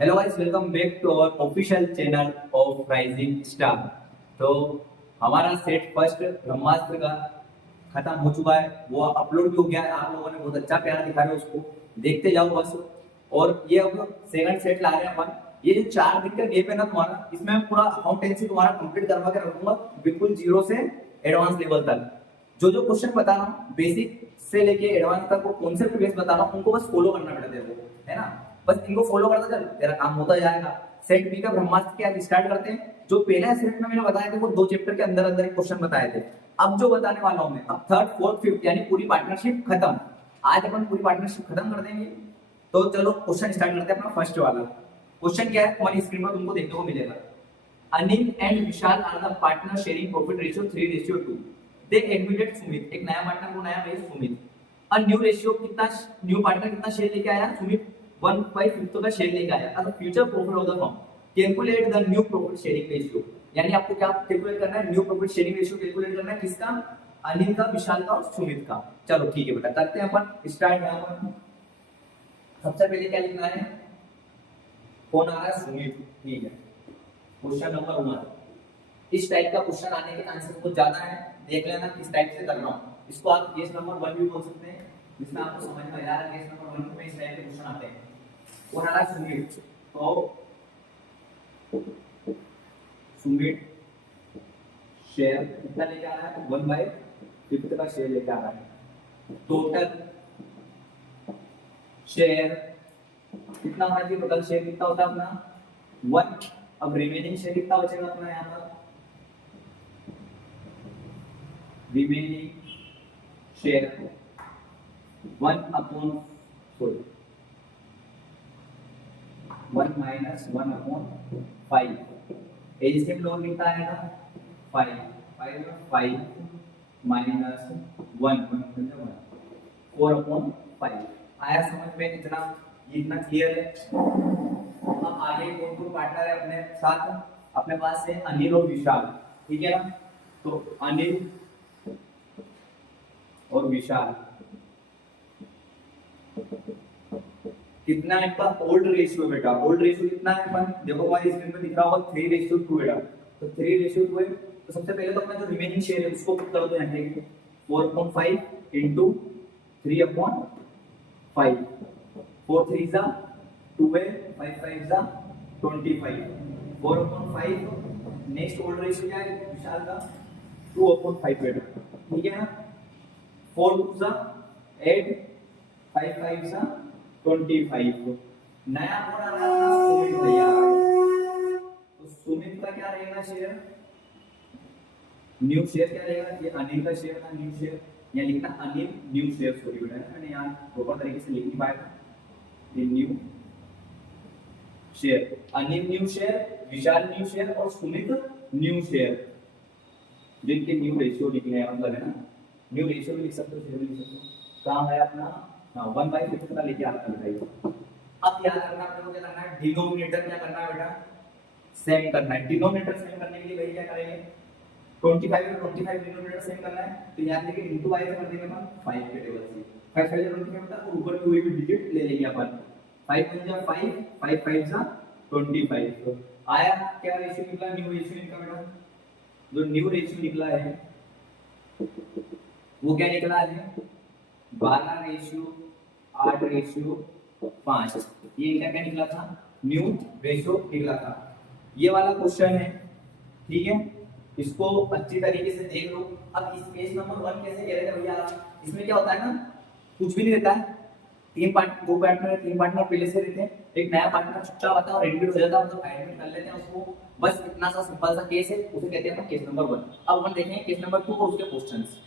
Hello guys, welcome back to our official channel of rising star. तो हमारा set first ब्रह्मास्त्र का खत्म हो चुका है, वो अपलोड भी हो गया है। आप लोगों ने बहुत अच्छा प्यार दिखा रहे हो, उसको देखते जाओ बस। और ये अब सेकंड सेट ला रहे हैं अपन। ये जो 4 दिन का गेप है ना तुम्हारा, इसमें मैं पूरा अकाउंटेंसी तुम्हारा कंप्लीट करवा के रखूंगा, बिल्कुल जीरो से एडवांस लेवल तक। जो जो क्वेश्चन बता रहा हूँ बेसिक से लेके एडवांस तक, वो कॉन्सेप्ट बेस बता रहा हूँ, उनको बस फॉलो करना बेटा तेरे को, है ना। बस इनको फॉलो करता चल, तेरा काम होता जाएगा। सेट बी का ब्रह्मास्त्र के आज स्टार्ट करते हैं। जो पहले सेट में मैंने बताया था वो 2 चैप्टर के अंदर अंदर क्वेश्चन बताए थे। अब जो बताने वाला हूं मैं, अब थर्ड फोर्थ फिफ्थ यानी पूरी पार्टनरशिप खत्म। आज अपन पूरी पार्टनरशिप खत्म कर देंगे। तो चलो क्वेश्चन स्टार्ट करते हैं। अपना फर्स्ट वाला क्वेश्चन क्या है, तुम्हारी स्क्रीन पर तुमको देखने को मिलेगा। Anil and Vishal are the partner sharing profit ratio 3:2। They admitted Sumit, एक नया पार्टनर को नया भाई सुमित। और न्यू रेशियो कितना, न्यू पार्टनर कितना शेयर लेके आया सुमित, 1/5 का शेयर लेके आया। अब future profit of the firm, calculate the new profit sharing ratio. यानी आपको क्या कैलकुलेट करना है, new profit sharing ratio calculate करना है। किसका, अनिल का, विशाल का और सुमित का। चलो ठीक है बेटा, करते हैं अपन स्टार्ट। यहाँ पर सबसे पहले क्या लिखना है, कौन आ रहा है, सुमित। ठीक है, क्वेश्चन नंबर 1। इस टाइप का क्वेश्चन आने के चांसेस बहुत ज्यादा है, देख लेना किस टाइप से कर रहा हूँ। इसको आप केस नंबर 1 भी बोल सकते हैं, जिसमें आपको समझ में आ रहा है केस नंबर 1 में इस टाइप के क्वेश्चन आते हैं। कौन आ रहा है, सुमित। तो सुमित शेयर कितना लेके आ रहा है, 1/5 का शेयर लेके आ रहा है। टोटल शेयर कितना होना चाहिए, टोटल शेयर कितना होता है अपना 1। अब रिमेनिंग शेयर कितना बचेगा अपना यहाँ पर, रिमेनिंग शेयर 1 माइनस 1/5। एलसीएम लोग कितना आएगा, 5 माइनस 1 4/5 आया समझ में। इतना क्लियर है। अब आगे कौन कौन पार्टनर है अपने साथ, अपने पास है अनिल और विशाल, ठीक है ना। तो अनिल और विशाल कितना है इनका ओल्ड रेशियो बेटा, ओल्ड रेशियो कितना है अपन देखो, हमारी स्क्रीन पे दिख रहा होगा 3:2 बेटा। तो 3:2 है। तो सबसे पहले तो अपना जो रिमेनिंग शेयर है उसको पुट कर दो यहाँ पे, 4/5 इंटू 3/5। 4 3 जा 12, 5 5 जा 25। 4/5। नेक्स्ट ओल्ड रेशियो क्या है विशाल का, 2/5 बेटा, ठीक है ना। 4 2 जा 8, 5 5 जा 25। नया कौन आ रहा है, सुमित भैया। तो सुमित का क्या रहेगा शेयर, न्यू शेयर क्या रहेगा, ये अनिल का शेयर था न्यू शेयर। यहाँ लिखना अनिल न्यू शेयर, सॉरी बेटा मैंने यहाँ प्रॉपर तरीके से लिख नहीं पाया था। ये new share, Anil new share, Vishal new share और सुमित न्यू शेयर, जिनके न्यू रेशियो लिखने हैं, मतलब है ना। न्यू रेशियो भी लिख सकते हो, शेयर भी लिख सकते हो। काम है अपना 1/5 का लेके आता है। अब याद रखना अपने को क्या करना है, डिनोमिनेटर क्या करना है बेटा, सेम करना है। डिनोमिनेटर सेम करने के लिए भाई क्या करेंगे, 25 और 25 डिनोमिनेटर सेम करना है। तो यहाँ लेके इनटू y से कर देंगे अपन 5 के टेबल से। 5 5 25 होता है, और ऊपर कोई भी डिजिट ले लेंगे अपन। 5 1 जा 5, 5 5 जा 25। आया क्या रेशियो निकला, न्यू रेशियो निकला बेटा। जो न्यू रेशियो निकला है वो क्या निकला है, 12:8:5। ये क्या क्या निकला था, न्यू रेशियो निकला था। ये वाला क्वेश्चन है, ठीक है। इसको अच्छी तरीके से देख लो। अब इस केस नंबर 1 कैसे कह रहे थे भैया, इसमें क्या होता है ना, कुछ भी नहीं रहता है। 3 पार्टनर है, 3 पार्टनर पहले से रहते हैं। एक नया पार्टनर चुपचाप आता है और एडमिट हो जाता है, मतलब एडमिट कर लेते हैं उसको। बस इतना सा सिंपल सा केस है, उसे कहते हैं केस नंबर 1। अब अपन देखेंगे केस नंबर 2 और उसके क्वेश्चंस,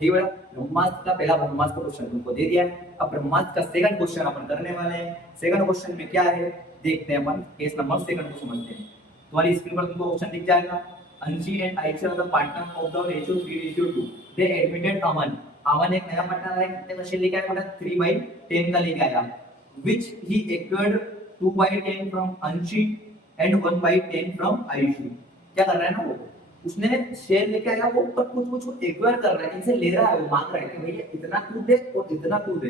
ठीक है। ब्रह्मास्त्र का पहला ब्रह्मास्त्र क्वेश्चन तुमको दे दिया है। अब ब्रह्मास्त्र का सेकंड क्वेश्चन अपन करने वाले हैं। सेकंड क्वेश्चन में क्या है देखते हैं अपन, केस नंबर सेकंड को समझते हैं। तुम्हारी स्क्रीन पर तुमको क्वेश्चन दिख जाएगा। Anshi and Ayesha are the partner of the ratio 3:2। They admitted Aman. Aman एक नया पार्टनर है, कितने का शेयर लेके आया बेटा, 3/10 का लेके आया। व्हिच ही एक्वायर्ड 2/10 फ्रॉम अंशी एंड 1/10 फ्रॉम आयुषी। क्या कर रहा है ना वो, उसने शेयर लेके आया वो, पर कुछ कुछ एक्वायर कर रहा है, इनसे ले रहा है, वो मांग रहा है कि भैया इतना तू दे और इतना तू दे,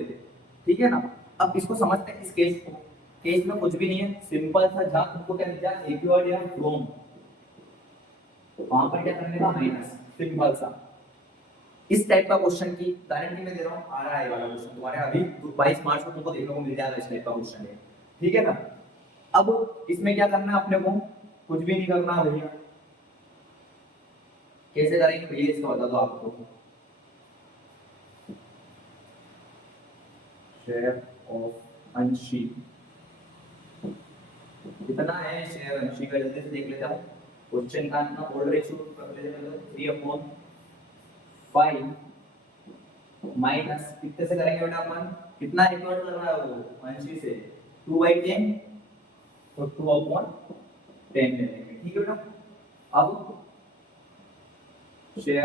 ठीक है ना। अब इसको समझते हैं इस केस को। केस में कुछ भी नहीं है, सिंपल सा जहां तुमको क्या दिया इक्वल या फ्रॉम, वहां पर क्या करने का माइनस, सिंपल सा। इस टाइप का क्वेश्चन की गारंटी मैं दे रहा हूं, आ रहा है वाला क्वेश्चन तुम्हारे अभी 22 मार्च को तुमको देखने को मिल जाएगा, इस टाइप का क्वेश्चन है, ठीक है ना। अब इसमें क्या करना है अपने को, कुछ भी नहीं करना भैया। कैसे करेंगे भैया इसका बता दो आपको। शेयर ऑफ अंशी कितना है, शेयर अंशी का जल्दी से देख लेता हूं। क्वेश्चन का अपना ओल्ड रेशियो रख लेते हैं, 3/5 माइनस कितने से करेंगे बेटा अपन, कितना रिकॉर्ड कर रहा है वो अंशी से, 2/10, तो 2/10 ले लेंगे, ठीक है बेटा। अब शेयर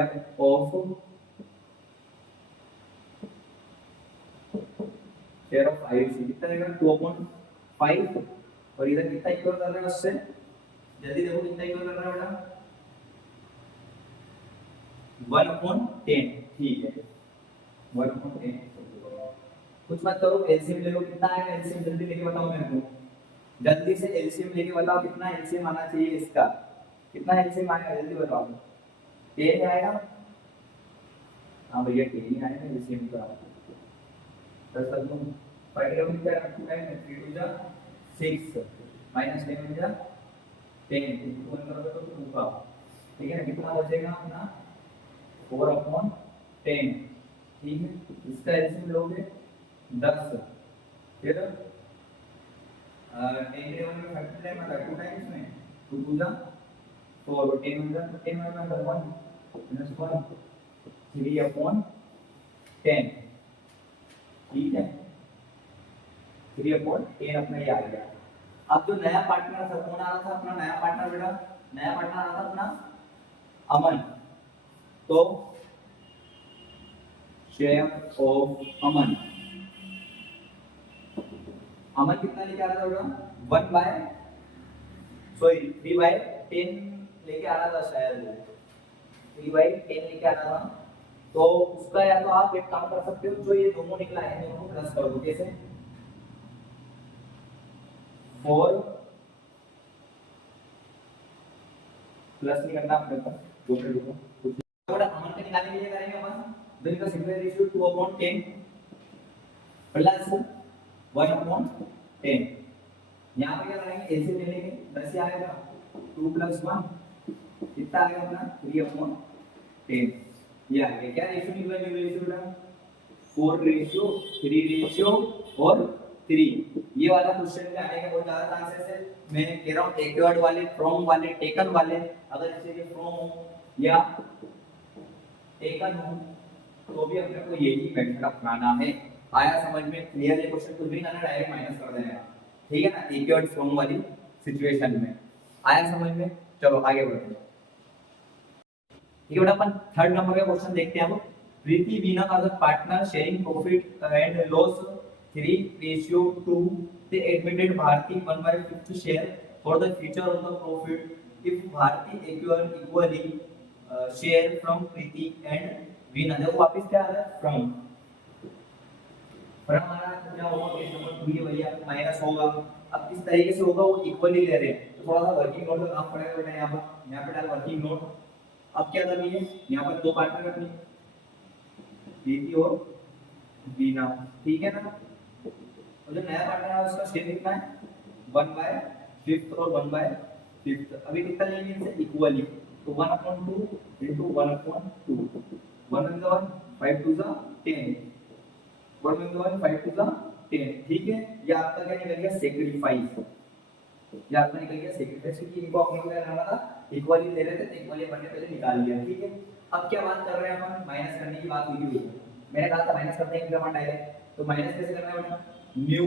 ऑफ फाइव से कितना रहेगा 2/5, और इधर कितना इक्वल कर रहे हैं उससे, जल्दी देखो कितना इक्वल कर रहा है बेटा, 1/10, ठीक है 1/10। कुछ मत करो, एलसीएम ले लो, कितना आएगा एलसीएम जल्दी लेके बताओ मेरे को, जल्दी से एलसीएम लेके बताओ कितना एलसीएम आना चाहिए इसका, कितना एलसीएम आएगा जल्दी बताओ। 10 आएगा, हाँ भैया 10 ही आएगा एलसीएम का। दस तक तुम फाइव क्या रखना है, 3 2 जा 6 माइनस 10 हो जा 10, 2 करोगे तो 2 का, ठीक है ना, कितना बचेगा अपना 4/10, ठीक है। इसका एलसीएम लोगे 10, फिर 10 के वन में फैक्टर टाइम आता है 2 टाइम्स में, 2 2 जा 4, 10 हो जा 10 में 1 -1 3/10, ठीक है 3/10 अपना ये आ गया। अब जो नया पार्टनर था कौन आ रहा था अपना नया पार्टनर बेटा, नया पार्टनर आ रहा था अपना अमन, तो शेयर ऑफ अमन, अमन कितना लेके आ रहा था बेटा 3/10 लेके आ रहा था शायद, 3/10 लेके आ रहा था, तो उसका या तो आप एक काम कर सकते हो, जो ये दोनों निकला है दोनों को प्लस कर दो, कैसे 4 प्लस नहीं करना अपने को, दो मिनट रुको, थोड़ा अमन का निकालने के लिए करेंगे अपन, तो इनका सिंपल रेशियो 2/10 प्लस 1/10, यहाँ पे क्या करेंगे एलसीएम ले लेंगे, 10 ही आएगा 2 + 1 कितना आएगा अपना 3/10, ये आ गया। क्या रेशियो निकला, न्यू रेशियो बेटा 4:3 और 3, ये वाला क्वेश्चन में आने के बहुत ज्यादा चांसेस है। मैं कह रहा हूँ एक्वायर्ड वाले, फ्रॉम वाले, टेकन वाले, अगर इससे फ्रॉम हो या टेकन हो तो भी अपने को यही मेथड अपनाना है। आया समझ में, क्लियर है क्वेश्चन, कुछ भी ना डायरेक्ट माइनस कर देना, ठीक है ना, एक्वायर्ड फ्रॉम वाली सिचुएशन में। आया समझ में, चलो आगे बढ़ते हैं, ठीक है बेटा। अपन थर्ड नंबर का क्वेश्चन देखते हैं। अब Preeti Veena are the partner sharing profit and loss 3:2, they admitted Bharti 1/5 share for the future of the profit if Bharti acquire equally share from Preeti and Veena। देखो वापस क्या आ रहा है from हमारा क्या होगा, केस नंबर 2 ये भैया माइनस होगा। अब किस तरीके से होगा, वो इक्वली ले रहे हैं, तो थोड़ा सा वर्किंग नोट का काम पड़ेगा बेटा, यहाँ पे डाल वर्किंग नोट। अब क्या करनी है, यहाँ पर दो पार्टनर रखनी, प्रीति और वीना, ठीक है ना। और जो नया पार्टनर है उसका शेयर कितना है 1/5 और 1/5, अभी कितना लेंगे इनसे इक्वली, तो 1/2 into 1/2, 1 into 1 5 to the 10, 1 into 1 5 to the 10, ठीक है। ये आपका क्या निकल गया सेक्रीफाइस, ये आपका निकल गया सेक्रीफाइस, क्योंकि इनको अपने को क्या करना था इक्वली ले रहे थे, तो इक्वली बनने पहले निकाल लिया, ठीक है। अब क्या बात कर रहे हैं अपन, माइनस करने की बात हुई थी, मैंने कहा था माइनस करते हैं अपन डायरेक्ट, तो माइनस कैसे करना है बेटा, न्यू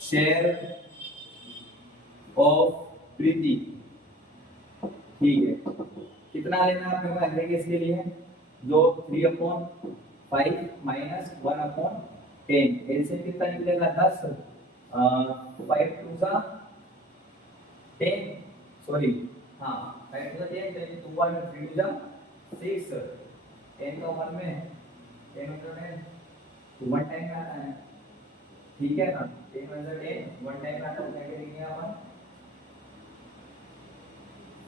शेयर ऑफ प्रीति, ठीक है। कितना लेना है अपने को एवरेज के लिए, जो 3/5 माइनस 1/10, एलसीएम कितना निकलेगा 10, 5 2 जा 10, सॉरी हाँ 5 2 जा 10, 2 1 3 2 जा 6, 10 का 1 में 10 में 1 टाइम आता है, ठीक है ना, 10 × 10 वन टाइम आता है, क्या लिखेंगे अपन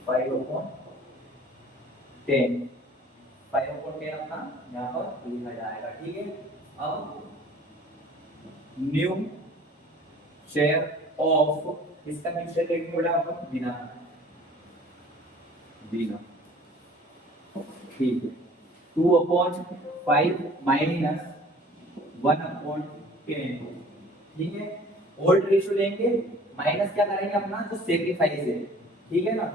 5/10, 5/10 अपना यहाँ पर लिखा जाएगा। ठीक है, अब न्यू शेयर ऑफ, इसका न्यू शेयर लिखेंगे बेटा अपन बिना बिना, ठीक है, 2/5 माइनस 1/10, ठीक है, ओल्ड रेशियो लेंगे, माइनस क्या करेंगे अपना जो सेक्रीफाइस है, ठीक है ना,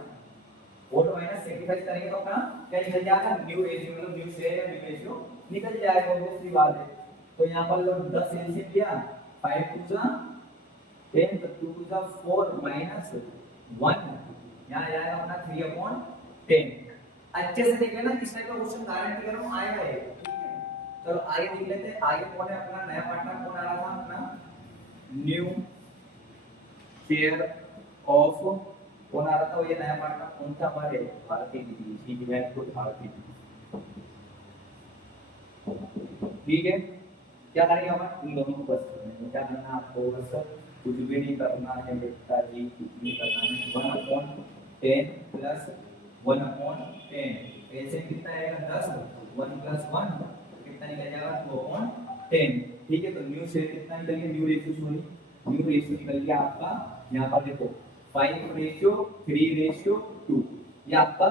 ओल्ड माइनस सेक्रीफाइस करेंगे तो अपना क्या निकल जाएगा, न्यू रेशियो, मतलब न्यू शेयर या न्यू रेशियो निकल जाएगा, ऑब्वियसली बात है। तो यहाँ पर लोग 10 एलसीएम लिया, 5 2 जा 10, तो 2 2 जा 4 माइनस 1, यहाँ जाएगा अपना 3/10। अच्छे से देख लेना, किस टाइप का क्वेश्चन गारंटी कर रहा हूँ आएगा ये, ठीक है। चलो आगे देख लेते हैं, आगे कौन है अपना नया पार्टनर, कौन आ रहा था अपना न्यू शेयर ऑफ, कौन आ रहा था, ये नया पार्टनर कौन था हमारे, भारती दीदी, ठीक है, तो भारती दीदी, ठीक है। क्या करेंगे अपन इन दोनों को बस करना है, क्या करना है आपको, बस कुछ भी नहीं करना है बेटा जी, कुछ नहीं करना है, 1/10 प्लस 1/10, ऐसे कितना आएगा 10, 1 + 1 कितना निकल जाएगा 2/10, ठीक है। तो न्यू शेयर कितना निकल गया, new ratio sorry, new ratio निकल गया आपका, यहाँ पर देखो 5:3:2, ये आपका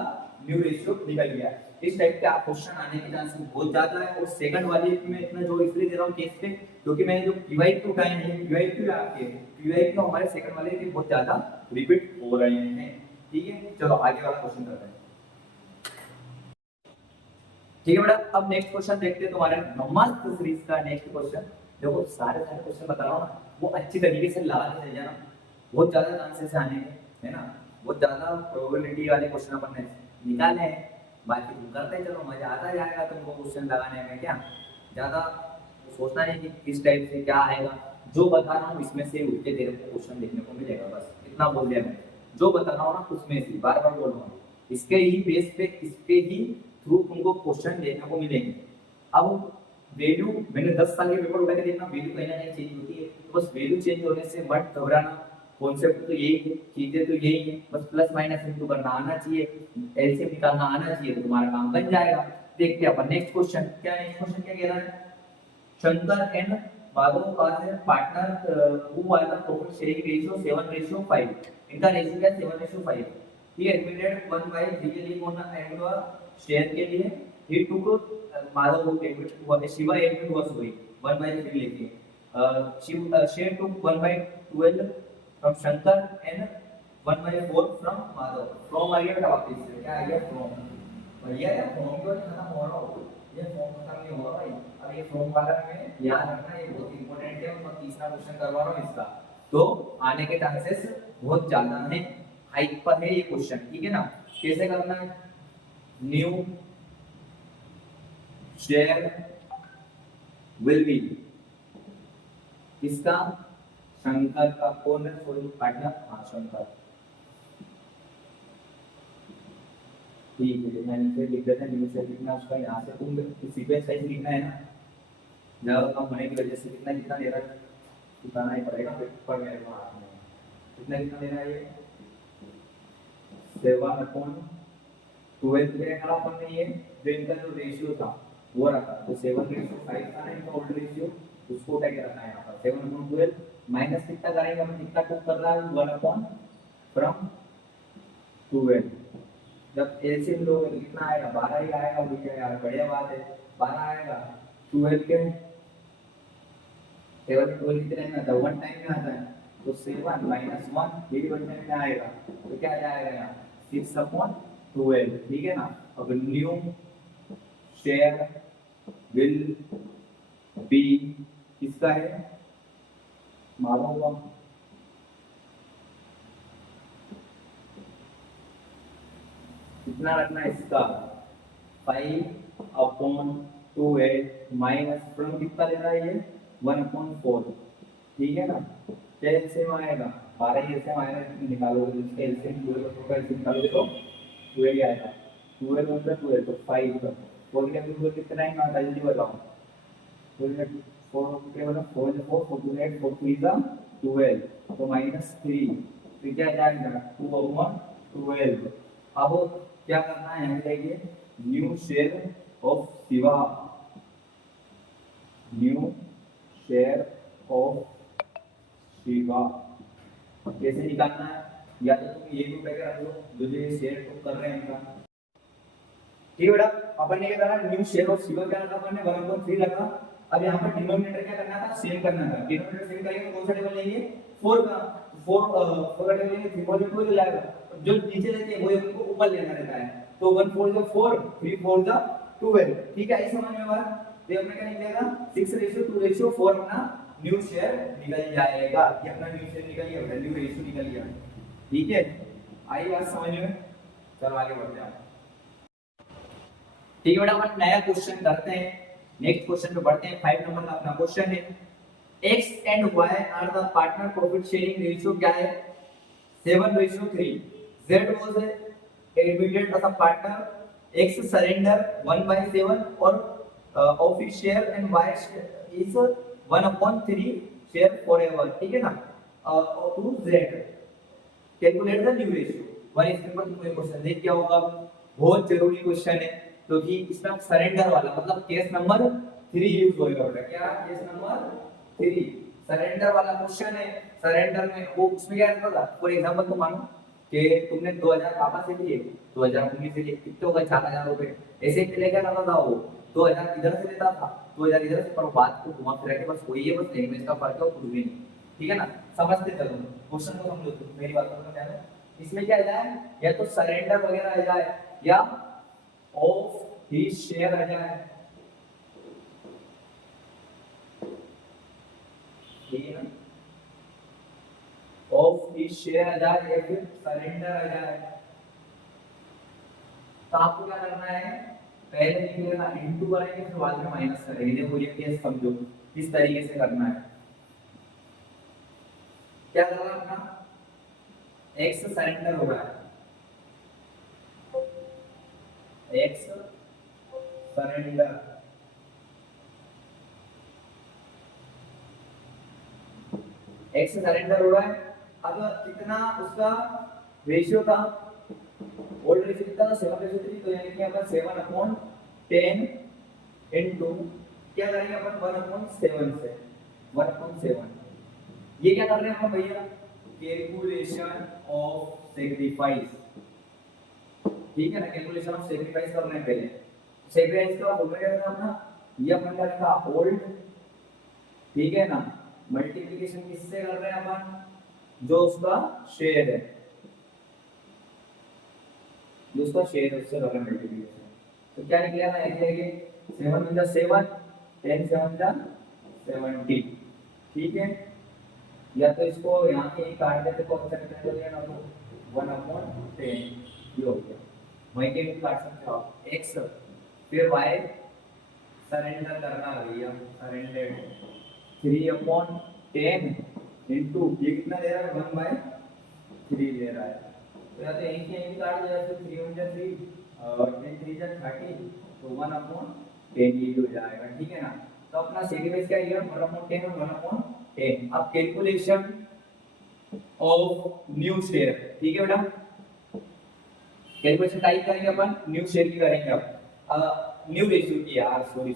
न्यू रेशियो निकल गया। इस टाइप के आप क्वेश्चन आने के चांसेस बहुत ज्यादा है, और सेकंड वाले में इतना जो इसलिए दे रहा हूँ केस पे, क्योंकि मैंने जो पीवाईक्यू उठाए हैं, पीवाईक्यू आपके पीवाईक्यू हमारे सेकंड वाले के बहुत ज्यादा रिपीट हो रहे हैं, ठीक है। चलो आगे वाला क्वेश्चन करते हैं, ठीक है बेटा। अब नेक्स्ट क्वेश्चन देखते हैं तुम्हारे ब्रह्मास्त्र सीरीज का नेक्स्ट क्वेश्चन। देखो सारे क्वेश्चन बता रहा हूँ ना, वो अच्छी तरीके से लगा के चल जाना, बहुत ज्यादा चांसेस आने के, है ना, बहुत ज्यादा प्रोबेबिलिटी वाले क्वेश्चन अपन ने निकाले हैं, बाकी तुम करते चलो, मजा आता जाएगा तुमको क्वेश्चन लगाने में, क्या ज्यादा सोचना नहीं कि किस टाइप से क्या आएगा, जो बता रहा हूँ इसमें से उठ के तेरे को क्वेश्चन देखने को मिलेगा, बस इतना बोल दिया मैं, जो बता रहा हूँ ना उसमें से बार बार बोल रहा हूँ, इसके ही बेस पे, इसके ही थ्रू तुमको क्वेश्चन देखने को मिलेंगे। अब वैल्यू मैंने 10 साल के पेपर उठा के देखना, वैल्यू कहीं ना कहीं चेंज होती है, तो बस वैल्यू चेंज होने से मत घबराना, कॉन्सेप्ट तो यही है, चीजें तो यही है, बस प्लस माइनस इंटू करना आना चाहिए, एलसीएम निकालना आना चाहिए, तो तुम्हारा काम बन जाएगा। देखते हैं अपन नेक्स्ट क्वेश्चन, क्या नेक्स्ट क्वेश्चन क्या कह रहा है, Shankar and Madhav are a partner who are the profit sharing ratio 7:5. इनका रेशियो क्या 7:5। He admitted 1/3 के लिए कौन एड हुआ शेयर के लिए, he took माधव को एडमिट हुआ, शिवा एडमिट हुआ सॉरी 1/3 लेके, share took 1/12 from Shankar and 1/4 from Madhav। From आ गया बेटा वापस से, क्या आ गया from, भैया यार from क्यों नहीं खत्म हो रहा हो, ये from खत्म नहीं हो रहा भाई, अब ये from वाला में याद रखना, ये बहुत इंपॉर्टेंट है, और तीसरा क्वेश्चन करवा रहा हूँ इसका, तो आने के चांसेस बहुत ज्यादा है, हाइट पर है ये क्वेश्चन, ठीक है ना। कैसे करना है, न्यू शेयर विल बी, किसका, शंकर का, कौन है सॉरी पार्टनर, हाँ शंकर, ठीक है। मैं नीचे लिख देता हूँ, न्यू शेयर लिखना उसका, यहाँ से तुम सीक्वेंस वाइज लिखना है ना, ज्यादा कम होने की वजह से कितना कितना दे रहा है बताना ही पड़ेगा पेपर में, कितना कितना दे रहा है ये 7/12 पे अगर अपन ने ये जो इनका जो रेशियो था वो रखा, तो 7:5 था ना इनका ओल्ड रेशियो, उसको उठा के रखा है यहाँ पर 7/12 माइनस कितना करेंगे अपन, कितना कुछ कर रहा है 1/12, जब एलसीएम लोगे तो कितना आएगा 12 ही आएगा, भैया यार बढ़िया बात है, 12 आएगा, 12 के 7/12 कितने में आता है, 1 टाइम में आता है, तो 7 - 1 ये भी 1 टाइम में आएगा, तो क्या जाएगा यहाँ 6/12, ठीक है ना। अब न्यू शेयर विल बी किसका है, मालूम होगा, कितना रखना है इसका 5/2 माइनस फ्रॉम कितना ले रहा है ये 1/4, ठीक है ना। क्या एलसीएम आएगा 12 ही एलसीएम आएगा, निकालोगे तो इसका एलसीएम 12 का एलसीएम निकालोगे तो 12 ही आएगा, 12 × 12 तो 5 का 4 के 12 कितना टाइम आता है जल्दी बताओ, 12 में 12 तो -3 तो क्या जाएगा 2/12। अब क्या करना है हमें, देखिए new share of Shiva, new share of Shiva कैसे निकालना है, या तो तुम ये ग्रुप लेकर रख लो जो जो शेयर तुम कर रहे हैं इनका, ठीक है बेटा। अपन ने क्या करा, न्यू शेयर ऑफ शिवा क्या लगा अपन ने 1/3 लगा। अब यहाँ पर डिनोमिनेटर क्या करना था, सेम करना था। डिनोमिनेटर सेम करेंगे तो कौन सा टेबल लेंगे, 4 का, 4 का टेबल लेंगे, 3 4 हो जाएगा। जो नीचे लेते हैं वो हमको ऊपर लेना रहता है, तो 1 4 जो 4, 3 4 जा 12, ठीक है। इस समझ में बात, तो अपने क्या निकलेगा 6:2:4 अपना न्यू शेयर निकल जाएगा। ये अपना न्यू शेयर निकल गया, वैल्यू रेशियो निकल गया, ठीक है। आई बात समझ में, चलो आगे बढ़ते हैं। ठीक है बेटा, अपन नया क्वेश्चन करते हैं, नेक्स्ट क्वेश्चन पे बढ़ते हैं। 5 नंबर का अपना क्वेश्चन है, x and y are the partner profit sharing ratio क्या है, 7:3। z was admitted as a partner, x surrender 1/7 और of his share and y is 1/3 share forever, ठीक है ना। To z calculate the new ratio. One इस paper में question देख क्या होगा, बहुत जरूरी क्वेश्चन है, क्योंकि इसमें सरेंडर वाला मतलब केस नंबर 3 यूज होएगा बेटा। क्या केस नंबर 3 सरेंडर वाला क्वेश्चन है। सरेंडर में वो उसमें क्या रहता था, फॉर एग्जांपल तो मानो कि तुमने 2000 पापा से लिए, 2000 मम्मी से लिए, कितने होगा 4000 रुपए। ऐसे पहले क्या करता था वो 2000 इधर से लेता था, 2000 इधर से, पर बात को घुमा फिरा के बस वही है, बस लैंग्वेज का फर्क है और कुछ भी नहीं, ठीक है ना। समझते चलो, क्वेश्चन को समझो, तो मेरी बात को ध्यान दो। इसमें क्या आ जाए, या तो सरेंडर वगैरह आ जाए या ऑफ हिज शेयर आ जाए, ठीक है ना, ऑफ हिज शेयर आ जाए या फिर सरेंडर आ जाए। तो आपको क्या करना है, पहले लिखेगा इनटू करेंगे फिर बाद में माइनस करेंगे। देखो ये केस समझो किस तरीके से करना है। क्या करना है अपना, x सरेंडर हो रहा है, x सरेंडर, x सरेंडर हो रहा है। अब कितना उसका रेशियो था, ओल्ड रेशियो कितना था 7:3, तो यानी कि अपन 7/10 इनटू क्या करेंगे अपन 1/7 से 1/7। ये क्या कर रहे हैं हम भैया, कैलकुलेशन ऑफ सैक्रिफाइस, ठीक है ना, कैलकुलेशन ऑफ सैक्रिफाइस कर रहे हैं पहले। सैक्रिफाइस का फॉर्मूला क्या था अपना, ये अपन का लिखा ओल्ड, ठीक है ना, मल्टीप्लिकेशन किससे कर रहे हैं अपन, जो उसका शेयर है, जो उसका शेयर है उससे कर रहे हैं मल्टीप्लिकेशन। तो क्या निकलेगा ना, ऐसे 7 × 7 10 7 70, ठीक है। या तो इसको यहाँ के ही काट देते तो अच्छा निकल जाएगा, तो 1/10 ये हो गया। वहीं के भी काट सकते हो आप, x फिर y सरेंडर करना है भैया, सरेंडर 3/10 इनटू ये कितना दे रहा है 1/3 दे रहा है। तो या तो यहीं के यहीं काट दिया, तो 3 × 3 और 10 3 × 30, तो 1/10 ये हो जाएगा, ठीक है ना। तो अपना सैक्रिफाइस क्या है 1/10 और 1/10। अब कैलकुलेशन ऑफ न्यू शेयर, ठीक है बेटा, कैलकुलेशन टाइप करेंगे अपन, न्यू शेयर की करेंगे। अब न्यू रेशियो की, यार सॉरी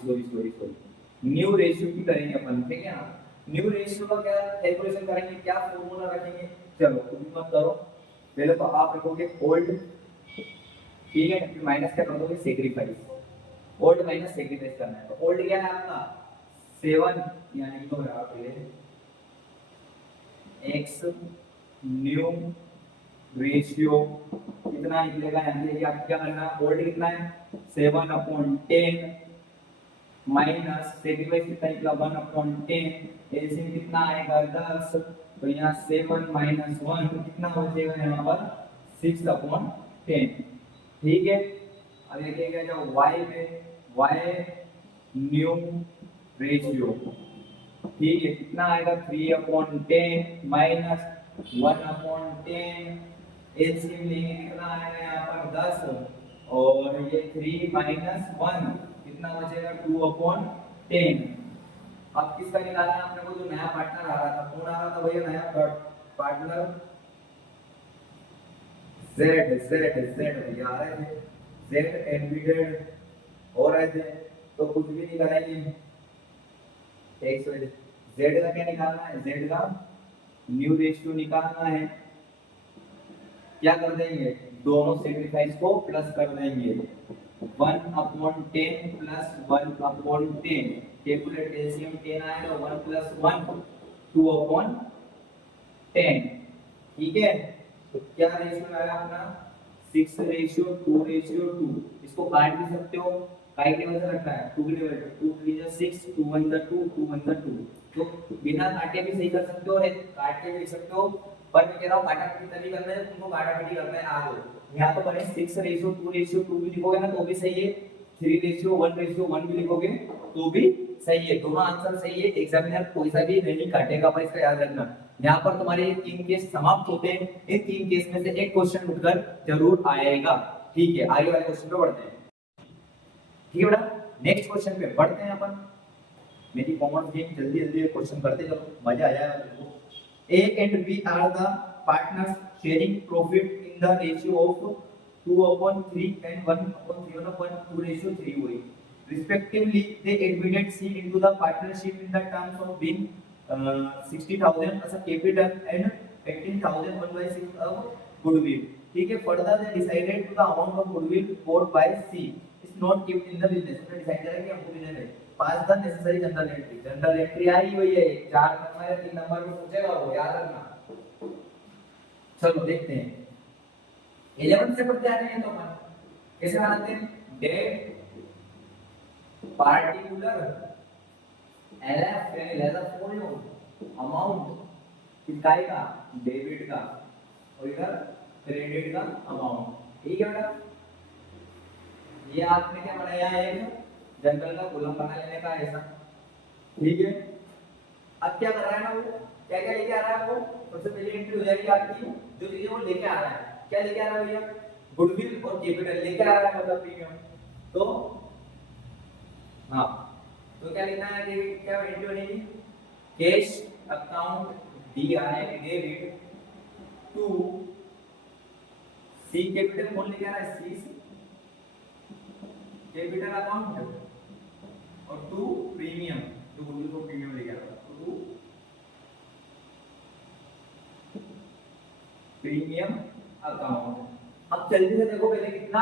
न्यू रेशियो की करेंगे अपन, ठीक है ना। न्यू रेशियो का क्या कैलकुलेशन करेंगे, क्या फॉर्मूला रखेंगे, चलो तुम मत करो, पहले तो आप रखोगे ओल्ड, ठीक है, फिर माइनस क्या कर दोगे सैक्रिफाइस, ओल्ड माइनस सैक्रिफाइस करना है। तो ओल्ड क्या है आपका 7, यानी तो आप x न्यू रेशियो कितना निकलेगा, यानी कि आप क्या करना है, ओल्ड कितना है 7/10 माइनस सैक्रिफाइस कितना निकला 1/10, एलसीएम कितना आएगा 10, तो यहाँ 7 - 1 कितना हो जाएगा यहाँ पर 6/10, ठीक है। अब ये क्या जाओ y में, y न्यू रेशियो, ठीक है, कितना आएगा 3/10 माइनस 1/10, एलसीएम लेंगे कितना आएगा यहाँ पर 10, और ये 3 - 1 कितना बचेगा 2/10। अब किसका निकालना है अपने को? जो नया पार्टनर आ रहा था, कौन आ रहा था भैया नया पार्टनर? जेड भैया आ रहे थे, जेड एडमिटेड हो रहे थे, तो कुछ भी नहीं कराएंगे। एक जेड का क्या निकालना है? जेड का न्यू रेशियो निकालना है। क्या कर देंगे? दोनों सेक्रीफाइस को प्लस कर देंगे। 1/10 प्लस 1/10, कैलकुलेट एलसीएम 10 आएगा, 1 प्लस 1 2/10, ठीक है। तो क्या रेशियो आया अपना? 6:2:2। इसको काट भी सकते हो, काय के वजह रखना है 2 के टेबल पे, 2 3 जा 6, 2 1 जा 2, 2 1 जा 2। तो बिना काटे भी सही कर सकते हो और काट के भी लिख सकते हो, पर मैं कह रहा हूं काटा पीटी तभी करना है, तुमको काटा पीटी करना है आ दो। यहां तो बने 6:2:2 भी लिखोगे ना तो भी सही है, 3:1:1 भी लिखोगे तो भी सही है, दोनों आंसर सही है। एग्जामिनर कोई सा भी नहीं काटेगा, पर इसका याद रखना। यहाँ पर तुम्हारे ये 3 केस समाप्त होते हैं, इन 3 केस में से एक क्वेश्चन उठकर जरूर आएगा, ठीक है। आगे वाले क्वेश्चन पे बढ़ते हैं, ठीक है बेटा। नेक्स्ट क्वेश्चन पे बढ़ते हैं अपन। मेरी कॉमर्स गेम जल्दी जल्दी क्वेश्चन करते जाओ, मजा आ जाएगा तुमको। A and B are the partners sharing profit in the ratio of 2/3 and 1/3, 1/2:3 हुई। Respectively, they admitted C into the partnership in the terms of being 60,000 as a capital and 18,000 1/6 of goodwill, ठीक है। Further, they decided to the amount of goodwill bought by C is not kept in the business। उन्होंने decide करा कि हमको business है। Pass the necessary journal entry, journal entry आई हुई है, 4 नंबर या 3 नंबर में पूछेगा वो, याद रखना। चलो देखते हैं 11 से पढ़ते आ रहे हैं तो अपन कैसे बनाते हैं? डेट पार्टिकुलर एलएफ यानी लेजर फोलियो अमाउंट किसका का? डेबिट का, और इधर क्रेडिट का अमाउंट, ठीक है बेटा। ये आपने क्या बनाया है? जनरल का कॉलम बना लेने का ऐसा, ठीक है। अब क्या कर रहा है ना वो, क्या क्या लेके आ रहा है वो? सबसे पहले एंट्री हो जाएगी आपकी, जो चीजें वो लेके आ रहा है, क्या लेके आ रहा है भैया? गुडविल और कैपिटल लेके आ रहा है, मतलब प्रीमियम। तो हाँ, तो क्या लिखना है कि क्या एंट्री बनेगी? कैश अकाउंट डी आर यानी डेबिट टू सी, कैपिटल कौन लेके आ रहा है? सी कैपिटल अकाउंट, और टू प्रीमियम, जो गुडविल को प्रीमियम लेके आ रहा है, टू प्रीमियम अकाउंट। अब जल्दी से देखो पहले कितना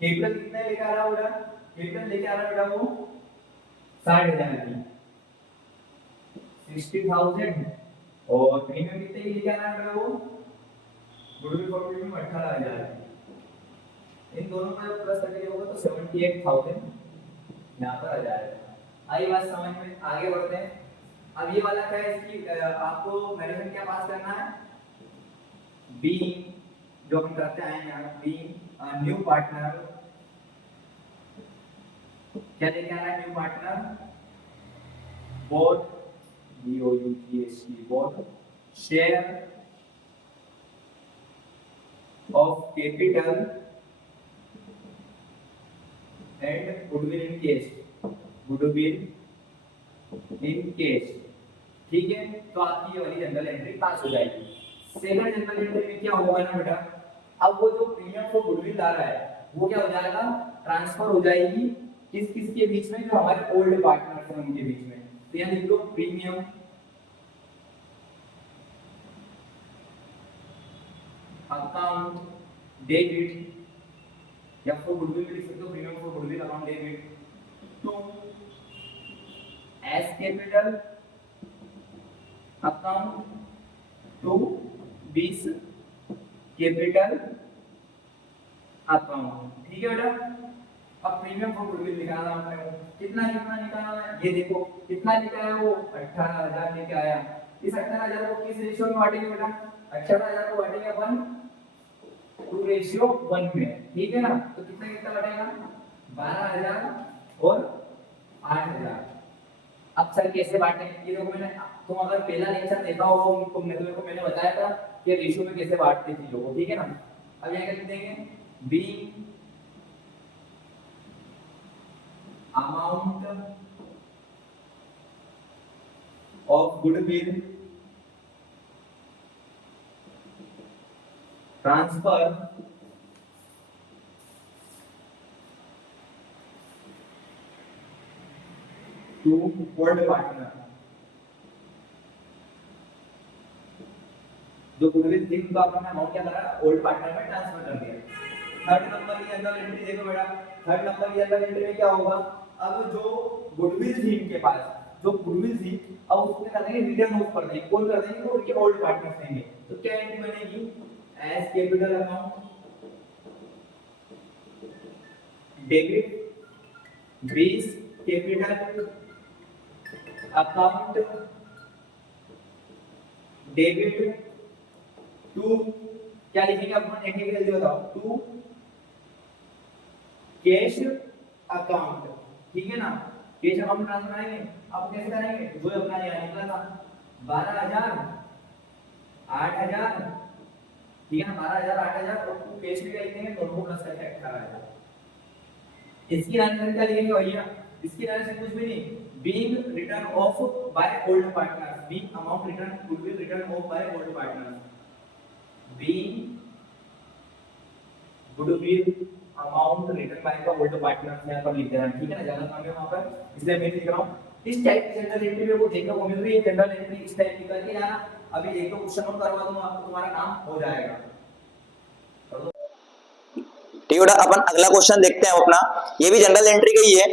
कैपिटल कितना लेके आ रहा है बेटा? कैपिटल लेके आ रहा है बेटा वो 60,000 की, 60,000, और प्रीमियम कितने की लेके आ रहा है बेटा वो? Goodwill for premium 18,000। इन दोनों का प्लस करके होगा तो 78,000 यहाँ पर आ जाएगा। आई बात समझ में? आगे बढ़ते हैं। अब ये वाला क्या है, इसकी आपको मैनेजमेंट क्या पास करना है? बी, जो हम करते आए हैं यहाँ, बी न्यू पार्टनर, क्या लेके आ रहा है new partner? Both BOUTHC both share of capital and goodwill in cash, goodwill in cash, ठीक है। तो आपकी ये वाली जनरल एंट्री पास हो जाएगी। सेकंड जनरल एंट्री में क्या होगा ना बेटा, अब वो जो प्रीमियम को गुडविल आ रहा है वो क्या हो जाएगा? ट्रांसफर हो जाएगी किस किस के बीच में? जो हमारे ओल्ड पार्टनर्स हैं उनके बीच में। तो यहाँ लिख दो प्रीमियम अकाउंट डेबिट, या फॉर गुडविल भी लिख सकते हो, premium for goodwill account debit to S capital account to 20 capital account, ठीक है बेटा। अब प्रीमियम फॉर गुडविल निकालना है हमने, कितना निकालना है? ये देखो कितना लेके आया वो? 18,000 लेके आया। इस 18,000 को किस रेशियो में बांटेंगे बेटा? 18,000 को बांटेंगे अपन 2:1 में, ठीक है ना। तो कितना कितना बटेगा? 12,000 और 8,000। अब सर कैसे बांटे? ये देखो मैंने, तुम अगर पहला लेक्चर देखा हो तुमने, तो देखो मैंने बताया था कि रेशियो में कैसे बांटते थे लोगों, ठीक है ना। अब यहाँ क्या लिख देंगे? Be amount of goodwill transfer to old partner. जो गुडविल थी उनका अपन ने अमाउंट क्या करा, ओल्ड पार्टनर में ट्रांसफर कर दिया। थर्ड नंबर की जनरल एंट्री देखो बेटा, थर्ड नंबर की जनरल एंट्री में क्या होगा, अब जो गुडविल थी इनके पास, जो गुडविल थी, अब उसको क्या करेंगे, रिटर्न ऑफ कर देंगे। कौन कर देंगे, वो उनके ओल्ड पार्टनर्स देंगे। तो क्या एंट्री बनेगी, A's capital account debit B's capital account debit to, क्या लिखेंगे अपन, लिखेंगे जल्दी बताओ, टू कैश अकाउंट। ठीक है ना, कैश अकाउंट ट्रांसफर करेंगे। अब कैसे करेंगे, जो अपना यहाँ निकला था 12,000 8,000, ठीक है ना, 12,000 8,000 और टू कैश में क्या लिखेंगे, दोनों को प्लस करके 18,000। इसकी आंसर क्या लिखेंगे भैया, इसकी आंसर कुछ भी नहीं, being return of by old partners, being amount return goodwill return of by old partners, being goodwill amount return by the old partners, यहां पर लिख देना। ठीक है ना, ज्यादा काम है वहां पर, इसलिए मैं लिख रहा हूं। इस टाइप की जनरल एंट्री में वो देखने को मिल रही है, जनरल एंट्री इस टाइप की करके जाना। अभी एक दो क्वेश्चन और करवा दूंगा आपको, तुम्हारा काम हो जाएगा। ठीक है, अपन अगला क्वेश्चन देखते हैं अपना। ये भी जनरल एंट्री का ही है।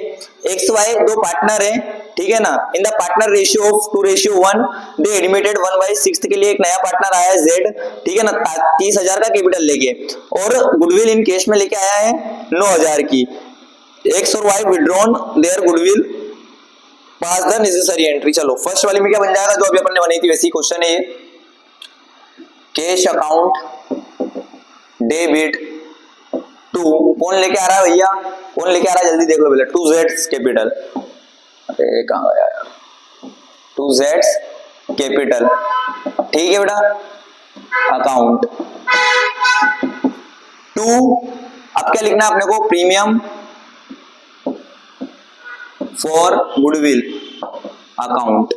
एक्स वाई दो पार्टनर है, ठीक है ना, in the partner ratio of 2:1 they admitted 1/6 के लिए एक नया पार्टनर आया है जेड, ठीक है ना, 30,000 का कैपिटल लेके, और गुडविल इन कैश में लेके आया है 9,000 की। एक्स और Y withdrawn their goodwill, pass the necessary entry. चलो फर्स्ट वाले में क्या बन जाएगा, जो अभी अपन ने बनाई थी वैसी क्वेश्चन है ये। कैश अकाउंट डेबिट टू, कौन लेके आ रहा है भैया, कौन लेके आ रहा है, जल्दी देख लो पहले, 2Z कैपिटल, अरे कहां गया यार, 2Z कैपिटल, ठीक है बेटा, अकाउंट टू, अब क्या लिखना है अपने को, प्रीमियम फॉर गुडविल अकाउंट।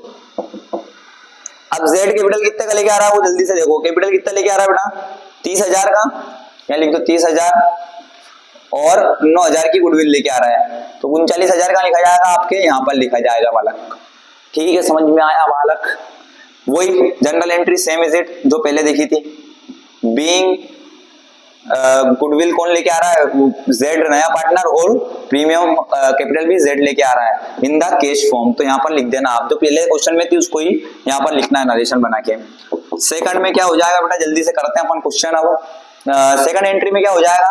अब Z कैपिटल कितने का लेके आ रहा है, वो जल्दी से देखो, कैपिटल कितना लेके आ रहा है बेटा, 30,000 का, यहाँ लिख दो 30,000, और 9,000 की गुडविल लेके आ रहा है, तो 39,000 का लिखा जाएगा, आपके यहाँ पर लिखा जाएगा बालक। ठीक है, समझ में आया बालक, वही general entry same is it जो पहले देखी थी। बीइंग गुडविल कौन लेके आ रहा है, जेड नया पार्टनर, और प्रीमियम कैपिटल भी जेड लेके आ रहा है इन द कैश फॉर्म। तो यहाँ पर लिख देना आप, जो पहले क्वेश्चन में थी उसको ही यहाँ पर लिखना है नरेशन बना के। सेकंड में क्या हो जाएगा बेटा, जल्दी से करते हैं अपन क्वेश्चन। अब सेकंड एंट्री में क्या हो जाएगा,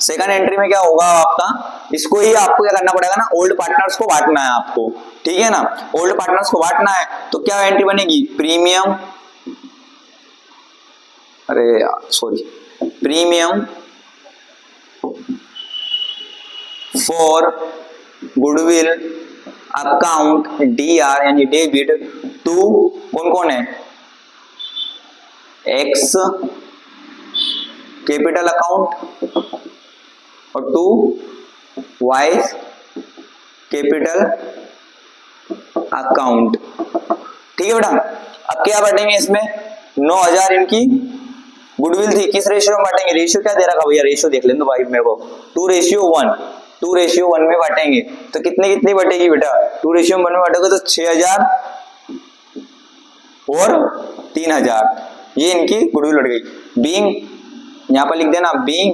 सेकंड एंट्री में क्या होगा आपका, इसको ही आपको क्या करना पड़ेगा ना, ओल्ड पार्टनर्स को बांटना है आपको, ठीक है ना, ओल्ड पार्टनर्स को बांटना है। तो क्या एंट्री बनेगी, प्रीमियम, अरे यार sorry, premium for goodwill account DR यानी डेबिट टू, कौन कौन है, एक्स कैपिटल अकाउंट और टू वाई कैपिटल अकाउंट। ठीक है बेटा, अब क्या बांटेंगे इसमें, 9,000 इनकी गुडविल थी, किस रेशियो में बांटेंगे, रेशियो क्या दे रखा भैया, रेशियो देख लें तो भाई मेरे को, 2:1 में बांटेंगे। तो कितनी कितनी बटेगी बेटा, 2:1 में बांटोगे तो 6,000 और 3,000, ये इनकी गुडविल बढ़ गई। बीइंग, यहाँ पर लिख देना, being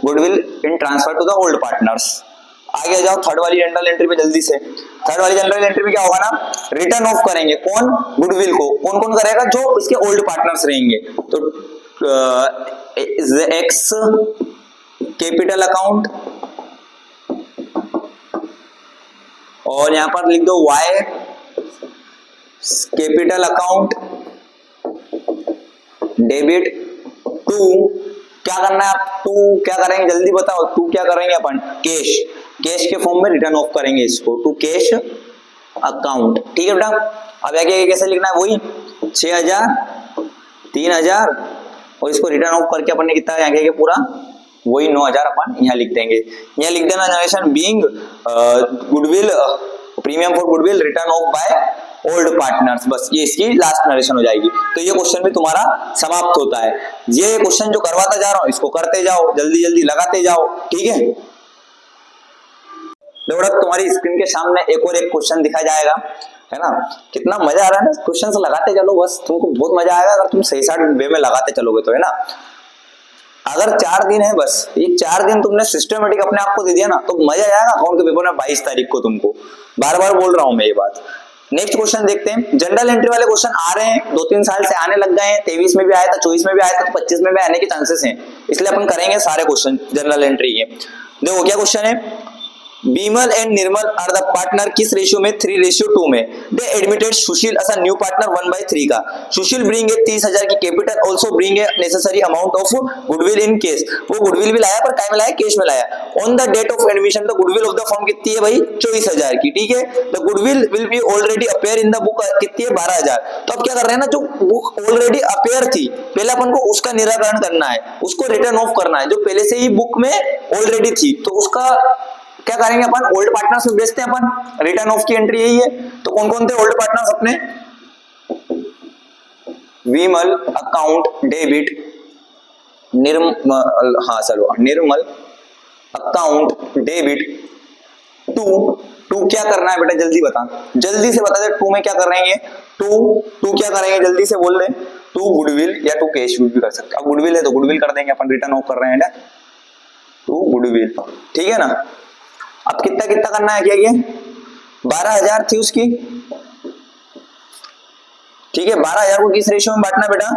goodwill in transfer to the old partners. आगे जाओ थर्ड वाली जनरल एंट्री पे जल्दी से। थर्ड वाली जनरल एंट्री में क्या होगा ना, रिटर्न ऑफ करेंगे, कौन, गुडविल को, कौन कौन करेगा, जो इसके ओल्ड पार्टनर्स रहेंगे। तो एक्स कैपिटल अकाउंट, और यहां पर लिख दो Y capital account debit to, क्या करना है आप, टू क्या करेंगे जल्दी बताओ, टू क्या करेंगे अपन, कैश, कैश के फॉर्म में रिटर्न ऑफ करेंगे इसको, टू कैश अकाउंट। ठीक है बेटा, अब आगे कैसे लिखना है, वही 6,000 3,000 और इसको रिटर्न ऑफ करके अपन ने कितना आगे पूरा वही 9,000 अपन यहाँ लिख देंगे। यहाँ लिख देना narration, being goodwill premium for goodwill return of by old partners. बस ये इसकी लास्ट नरेशन हो जाएगी। तो ये क्वेश्चन भी तुम्हारा समाप्त होता है। ये क्वेश्चन जो करवाता जा रहा हूं इसको करते जाओ, जल्दी जल्दी लगाते जाओ, ठीक है। देखो तुम्हारी स्क्रीन के सामने एक और एक क्वेश्चन दिखा जाएगा, है ना। कितना मजा आ रहा है ना, क्वेश्चन लगाते चलो, बस तुमको बहुत मजा आएगा अगर तुम सही साइड वे में लगाते चलोगे तो, है ना। अगर 4 दिन है, बस ये 4 दिन तुमने सिस्टमेटिक अपने आप को दे दिया ना तो मजा आएगा अकाउंट के पेपर में 22 तारीख को तुमको। बार बार बोल रहा हूं मैं ये बात। नेक्स्ट क्वेश्चन देखते हैं। जनरल एंट्री वाले क्वेश्चन आ रहे हैं, 2-3 साल से आने लग गए हैं। 23 में भी आया था, 24 में भी आया था, तो 25 में भी आने के चांसेस हैं, इसलिए अपन करेंगे सारे क्वेश्चन जनरल एंट्री के। देखो क्या क्वेश्चन है, Bimal and Nirmal are the partner किस रेशियो में, 3:2 में। They admitted Sushil as a new partner 1/3 का। सुशील ब्रिंग ए 30,000 की capital, also bring a necessary amount of goodwill in case. वो गुडविल भी लाया पर काय में लाया, कैश में लाया। On the date of admission the goodwill of the firm कितनी है भाई, 24,000 की, ठीक है। The goodwill will be already appear in the book, कितनी है, 12,000। तो अब क्या कर रहे हैं ना, जो बुक ऑलरेडी अपेयर थी, पहले अपन को उसका निराकरण करना है, उसको रिटर्न ऑफ करना है, जो पहले से ही बुक में ऑलरेडी थी। तो उसका क्या करेंगे अपन, ओल्ड पार्टनर्स में बेचते हैं अपन, रिटर्न ऑफ की एंट्री यही है। तो कौन कौन थे ओल्ड पार्टनर्स अपने, Vimal account debit, Nirmal account debit to क्या करना है बेटा, जल्दी बता, जल्दी से बता दे। 2 में क्या कर रहे हैं, टू क्या करेंगे, जल्दी से बोल दे। 2 गुडविल या 2 कैश यूज भी कर सकते हैं। अब गुडविल है तो गुडविल कर देंगे अपन, रिटर्न ऑफ कर रहे हैं ना, 2 गुडविल, ठीक है ना। अब कितना कितना करना है, क्या ये 12,000 थी उसकी, ठीक है। 12,000 को किस रेशियो में बांटना बेटा,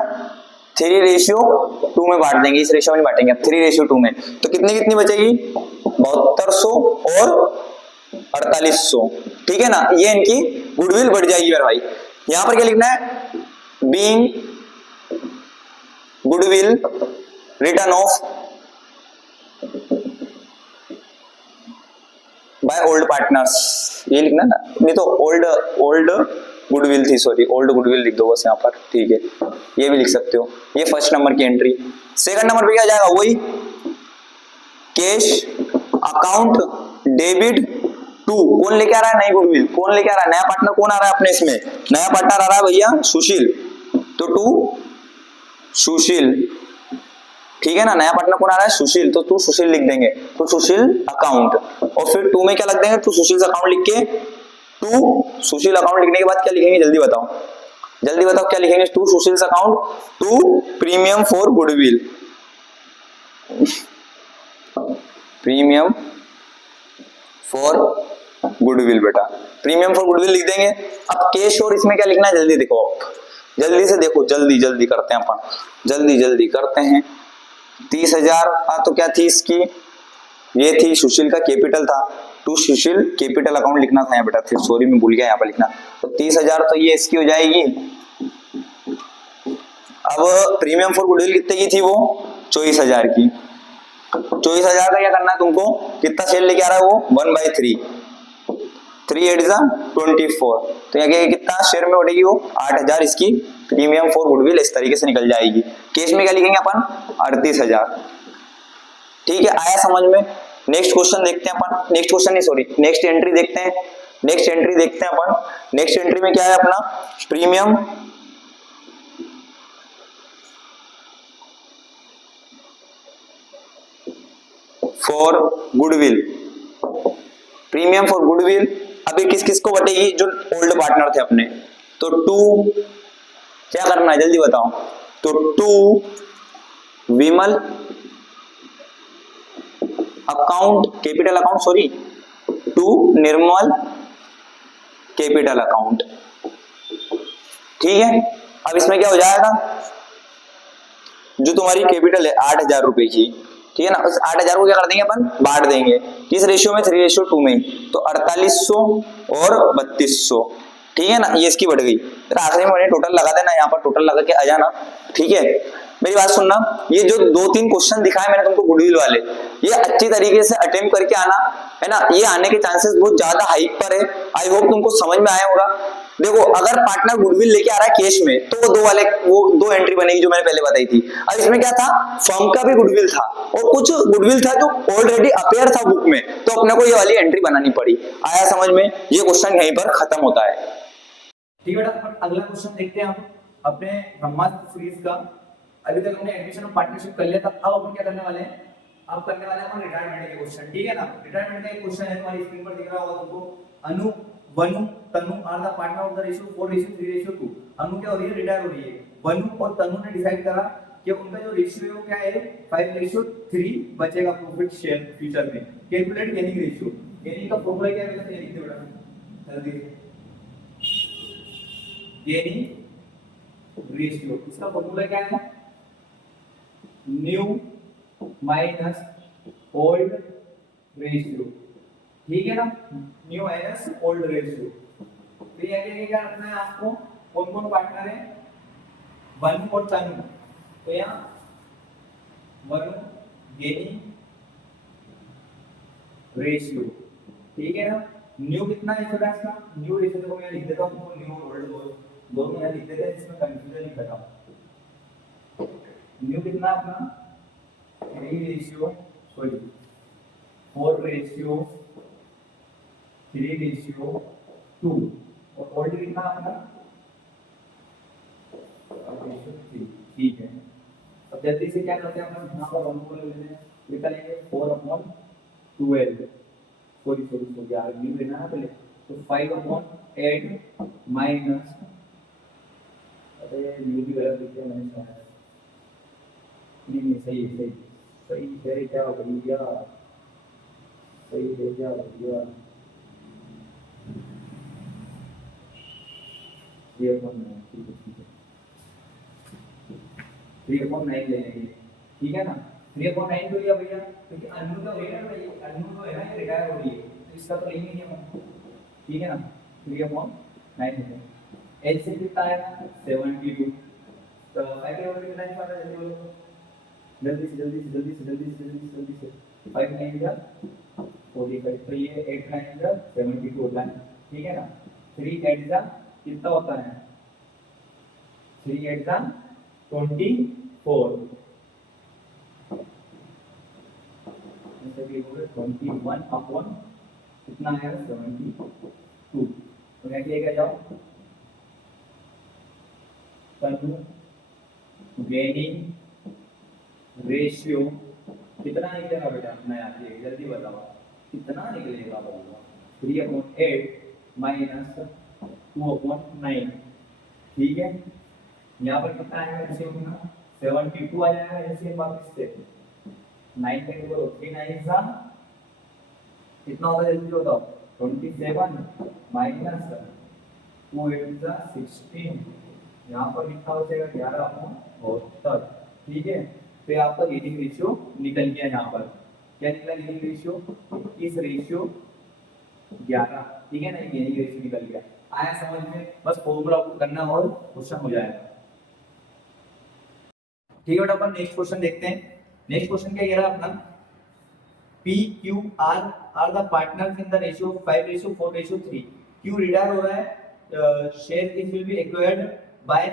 3:2 में बांट देंगे, इस रेशियो में नहीं बांटेंगे, 3:2 में। तो कितनी कितनी बचेगी, 7200 और 4800, ठीक है ना। ये इनकी गुडविल बढ़ जाएगी मेरे भाई। यहां पर क्या लिखना है, being goodwill return of by old partners, ये लिखना ना, नहीं तो ओल्ड गुडविल थी, सॉरी ओल्ड गुडविल लिख दो बस यहाँ पर, ठीक है। ये भी लिख सकते हो। ये फर्स्ट नंबर की एंट्री। सेकंड नंबर पे क्या जाएगा, वही कैश अकाउंट डेबिट 2, कौन लेके आ रहा है, नई गुडविल कौन लेके आ रहा है, नया पार्टनर कौन आ रहा है अपने इसमें, नया पार्टनर आ रहा है भैया सुशील, तो 2 सुशील, ठीक है ना। नया पार्टनर कौन आ रहा है, सुशील, तो 2 सुशील लिख देंगे, तो सुशील अकाउंट। और फिर 2 में क्या लग देंगे, 2 सुशील अकाउंट लिख के, 2 सुशील अकाउंट लिखने के बाद क्या लिखेंगे, जल्दी बताओ, जल्दी बताओ क्या लिखेंगे, 2 Sushil account, 2 premium for goodwill, premium for goodwill बेटा, प्रीमियम फॉर गुडविल लिख देंगे। अब कैश और इसमें क्या लिखना है, जल्दी देखो, जल्दी से देखो, जल्दी जल्दी करते हैं अपन, जल्दी जल्दी करते हैं। 30,000 तो क्या थी इसकी, ये थी सुशील का कैपिटल था, 2 सुशील कैपिटल अकाउंट लिखना था यहाँ बेटा, फिर सॉरी मैं भूल गया यहाँ पर लिखना। तो 30,000 तो ये इसकी हो जाएगी। अब प्रीमियम फॉर गुडविल कितने की थी वो, 24,000 की। 24,000 का क्या करना है तुमको, कितना शेयर लेके आ रहा है वो, 1/3, 3 8 24, तो यहाँ कितना शेयर में बढ़ेगी वो, 8,000 इसकी प्रीमियम फॉर गुडविल इस तरीके से निकल जाएगी। कैश में क्या लिखेंगे अपन, 38,000, ठीक है। आया समझ में। नेक्स्ट क्वेश्चन देखते हैं अपन, नेक्स्ट क्वेश्चन नहीं सॉरी, नेक्स्ट एंट्री देखते हैं, नेक्स्ट एंट्री देखते हैं अपन। नेक्स्ट एंट्री में क्या है अपना, premium for goodwill, premium for goodwill. अभी किस किस को बटेगी, जो ओल्ड पार्टनर थे अपने, तो 2 क्या करना है जल्दी बताओ, तो 2 विमल अकाउंट कैपिटल अकाउंट, सॉरी 2 निर्मल कैपिटल अकाउंट, ठीक है। अब इसमें क्या हो जाएगा, जो तुम्हारी कैपिटल है 8,000 रुपए की, ठीक है ना, उस 8,000 को क्या कर देंगे अपन, बांट देंगे किस रेशियो में, 3:2 में, तो 4800 और 3200, ठीक है ना। ये इसकी बढ़ गई, फिर आखिरी में टोटल लगा देना, यहाँ पर टोटल लगा के आ जाना, ठीक है। मेरी बात सुनना, ये जो 2-3 क्वेश्चन दिखाए मैंने तुमको गुडविल वाले, ये अच्छी तरीके से अटेम्प्ट करके आना, है ना। ये आने के चांसेस बहुत ज्यादा हाइक पर है। आई होप तुमको समझ में आया होगा। देखो अगर पार्टनर गुडविल लेके आ रहा है कैश में, तो वो दो एंट्री बनेगी जो मैंने पहले बताई थी। अब इसमें क्या था, फर्म का भी गुडविल था और कुछ गुडविल था जो ऑलरेडी अपेयर था बुक में, तो अपने को ये वाली एंट्री बनानी पड़ी। आया समझ में। ये क्वेश्चन यहीं पर खत्म होता है। ठीक है बेटा, अपन अगला क्वेश्चन देखते हैं हम अपने ब्रह्मास्त्र सीरीज का। अभी तक हमने एडमिशन और पार्टनरशिप कर लिया था, अब अपन क्या करने वाले हैं, अब करने वाले हैं अपन रिटायरमेंट के क्वेश्चन। ठीक है ना, रिटायरमेंट का एक क्वेश्चन है तुम्हारी स्क्रीन पर दिख रहा होगा तुमको। Anu, Vanu, Tanu are the partner of the ratio 4:3:2। Anu क्या हो रही है, रिटायर हो रही है। वनु और तनु ने डिसाइड करा कि उनका जो रेशियो है वो क्या है, 5:3 बचेगा प्रॉफिट शेयर फ्यूचर में। कैलकुलेट गेनिंग रेशियो, गेनिंग का फॉर्मूला क्या है बेटा, ये लिख दो बेटा जल्दी से। गेनिंग रेशियो, इसका फॉर्मूला क्या है, न्यू माइनस ओल्ड रेशियो। ठीक है ना, न्यू माइनस ओल्ड रेशियो। तो ये आगे क्या रखना है आपको, कौन कौन पार्टनर है, वन और तनु। तो यहाँ वन गेनिंग रेशियो। ठीक है ना, न्यू कितना है छोटा इसका, न्यू रेशियो को मैं लिख देता हूँ, न्यू ओल्ड दोनों यहाँ लिख देते हैं, इसमें कंफ्यूजन नहीं करता। न्यू कितना अपना 4:3:2 और ओल्ड कितना अपना 3। ठीक है, अब जल्दी से क्या करते हैं अपन, यहाँ पर 1 को ले लेते हैं, निकालेंगे 4/12। सॉरी यार, न्यू लेना है पहले, तो 5/8 माइनस, अरे न्यू भी गलत लिख दिया मैंने शायद, नहीं सही है, सही है क्या भैया, सही है क्या भैया, ये अपन ठीक है 3/9 ले लेंगे। ठीक है ना, 3/9 तो लिया भैया, क्योंकि अनु तो है ना भाई, अनु तो है ना, ये रिटायर हो रही है, तो इसका तो लेंगे नहीं हम। ठीक है ना, 3/9 है। एलसीएम कितना आएगा 72। तो आगे और कितना निकालना है, जल्दी से 5 9 जा 45, तो ये 8 9 जा 72 होता है। ठीक है ना, 3 8 जा कितना होता है, 3 8 जा 24, जैसे कि 21 अपॉन कितना है 72। तो मैं क्या जाओ, तनु गेनिंग रेशियो कितना निकलेगा बेटा अपना, यहाँ पे जल्दी बताओ कितना निकलेगा, बोलो 3/8 माइनस 2/9। ठीक है, यहाँ पर कितना आएगा एलसीएम अपना 72 आ जाएगा एलसीएम, वापस से 9 पे करो, 3 9 सा कितना होगा जल्दी बताओ, 27 माइनस 2 8 सा 16, यहाँ पर कितना बचेगा 11/72। ठीक है, तो आपका गेनिंग रेशियो निकल गया। यहाँ पर क्या निकला, गेनिंग रेशियो 21/11। ठीक है ना, गेनिंग रेशियो निकल गया। आया समझ में, बस फॉर्मूला आपको करना और क्वेश्चन हो जाएगा। ठीक है बेटा, अपन नेक्स्ट क्वेश्चन देखते हैं। नेक्स्ट क्वेश्चन क्या कह रहा है अपना, P Q R are the partners in the ratio 5:4:3। Q retire हो रहा है, share it will be acquired by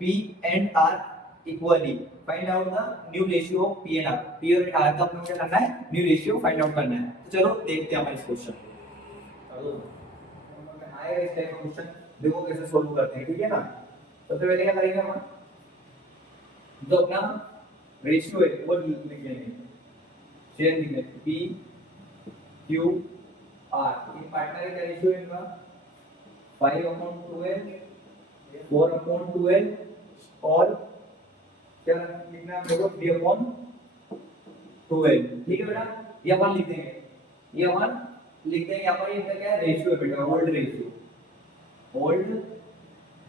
P and R equally. Find out the new ratio of P and R। P और R का अपने क्या करना है, new ratio find out करना है। तो चलो देखते हैं अपन इस क्वेश्चन को। आएगा इस टाइप का क्वेश्चन, देखो कैसे सॉल्व करते हैं। ठीक है ना, सबसे पहले क्या करेंगे हम, जो अपना रेशियो है वो लिख लेंगे, शेयर लिख लेंगे P Q R। In partner का रेशियो है इनका 5/12 4/12 और क्या लिखना है देखो 3/12। ठीक है बेटा, ये अपन लिख देंगे, ये अपन लिख देंगे। यहाँ पर ये क्या है, रेशियो है बेटा, ओल्ड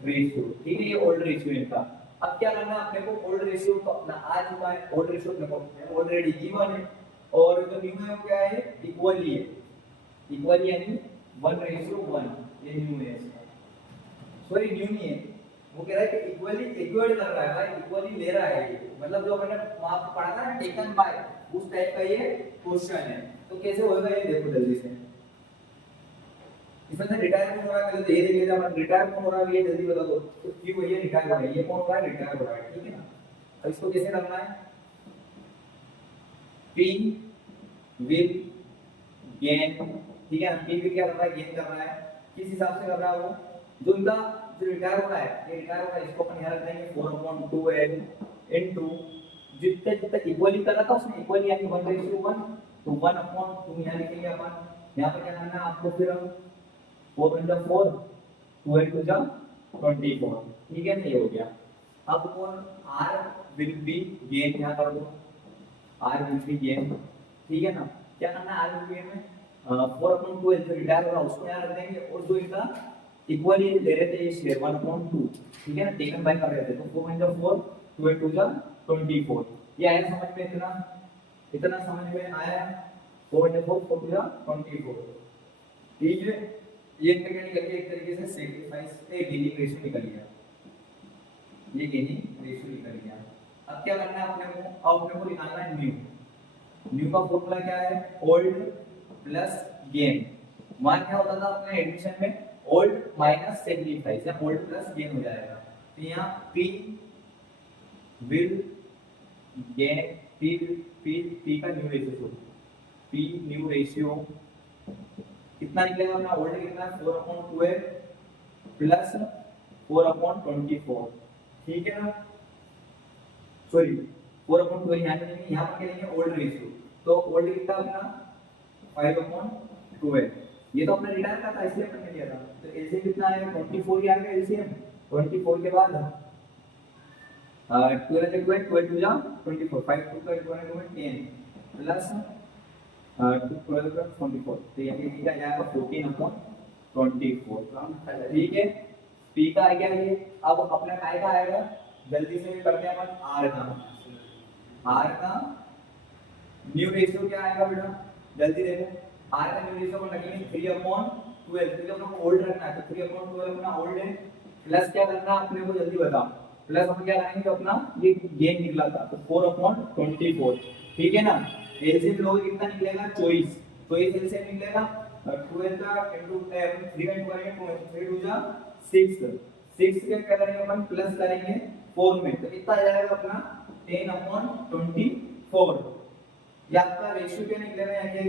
रेशियो। ठीक है, ये ओल्ड रेशियो है इनका। अब क्या करना है अपने को, ओल्ड रेशियो तो अपना आ चुका है, ओल्ड रेशियो अपने को ऑलरेडी गिवन है, और जो न्यू है वो क्या है, इक्वली है, इक्वली यानी 1:1। ये न्यू है, सॉरी न्यू नहीं है, वो कह रहा है कि इक्वली इक्वल कर रहा है भाई, इक्वली ले रहा है ये, मतलब जो मैंने वहां पे पढ़ा था टेकन बाय, उस टाइप का ये क्वेश्चन है। तो कैसे होगा ये देखो जल्दी से, इसमें से रिटायर कौन हो रहा है, पहले तो ये देख लेते हैं अपन, रिटायर कौन हो रहा है ये जल्दी बता दो। तो क्यों भैया रिटायर हो रहा है, ये कौन हो रहा है, रिटायर हो रहा है। ठीक है ना, अब इसको कैसे करना है, P will gain। ठीक है ना, P will क्या कर रहा है, गेन कर रहा है, किस हिसाब से कर रहा है वो, जो इनका जो रिटायर हो रहा है, ये रिटायर हो रहा है, इसको अपन यहाँ रख देंगे 4/2l इनटू जितना जितना इक्वली कर रहा था उसने इक्वली यानी 1:1 तो 1/2 यहाँ लिखेंगे अपन। यहाँ पर क्या करना है आपको, फिर 4 12 24, ठीक है ना, ये हो गया। अब कौन r विल बी गेन, यहाँ कर दो r विल बी गेन, ठीक है ना। क्या करना है r विल बी गेन में 4/2 जो रिटायर हो रहा है उसको यहाँ रख देंगे, और जो इनका इक्वली ले रहे थे ये शेयर 1/2, ठीक है ना, टेकन बाय कर रहे थे, तो 4/4 2/2 ये आया समझ में, इतना इतना समझ में आया 4/4 4/2 ठीक है। ये क्या निकल गया, एक तरीके से सैक्रिफाइस पे गेनिंग रेशियो निकल गया, ये गेनिंग रेशियो निकल गया। अब क्या करना है अपने को, अब अपने को निकालना है न्यू का फॉर्मूला क्या है, ओल्ड प्लस गेन। वहां क्या होता था अपने एडिशन में, ओल्ड माइनस सैक्रिफाइस या ओल्ड प्लस गेन हो जाएगा। तो यहाँ p विल गेन p का new ratio, p new ratio कितना निकलेगा अपना, ओल्ड कितना है 4/2 प्लस 4/24, ठीक है ना, सॉरी 4/2 यहाँ लिखेंगे, यहाँ पर क्या लिखेंगे ओल्ड रेशियो, तो ओल्ड कितना अपना 5/2, ये तो अपने रिटायर का था इसलिए हमने लिया था। तो एलसीएम कितना आएगा 24 ही आएगा एलसीएम। 24 के बाद 12 से 12 2 जा 24 5 2 का 10 प्लस 2 12 का 24, तो ये क्या जाएगा 14/24, ठीक है। p का आ गया ये। अब अपना काय का आएगा, जल्दी से करते हैं अपन r का न्यू रेशियो क्या आएगा बेटा, जल्दी देखो। r का न्यू रेशियो को रखेंगे 3/12, क्योंकि अपने को ओल्ड रखना है, तो 3/12 अपना ओल्ड है, प्लस क्या करना है अपने को जल्दी बताओ, प्लस हम क्या करेंगे अपना ये गेन निकला था तो 4/24, ठीक है ना। एलसीएम लोगे कितना निकलेगा 24 एलसीएम निकलेगा 12 का इनटू 3 में करेंगे 3 2 जा 6 के क्या करेंगे अपन प्लस करेंगे 4 में, तो कितना आ जाएगा अपना 10/24। ये आपका रेशियो क्या निकलेगा, यहाँ के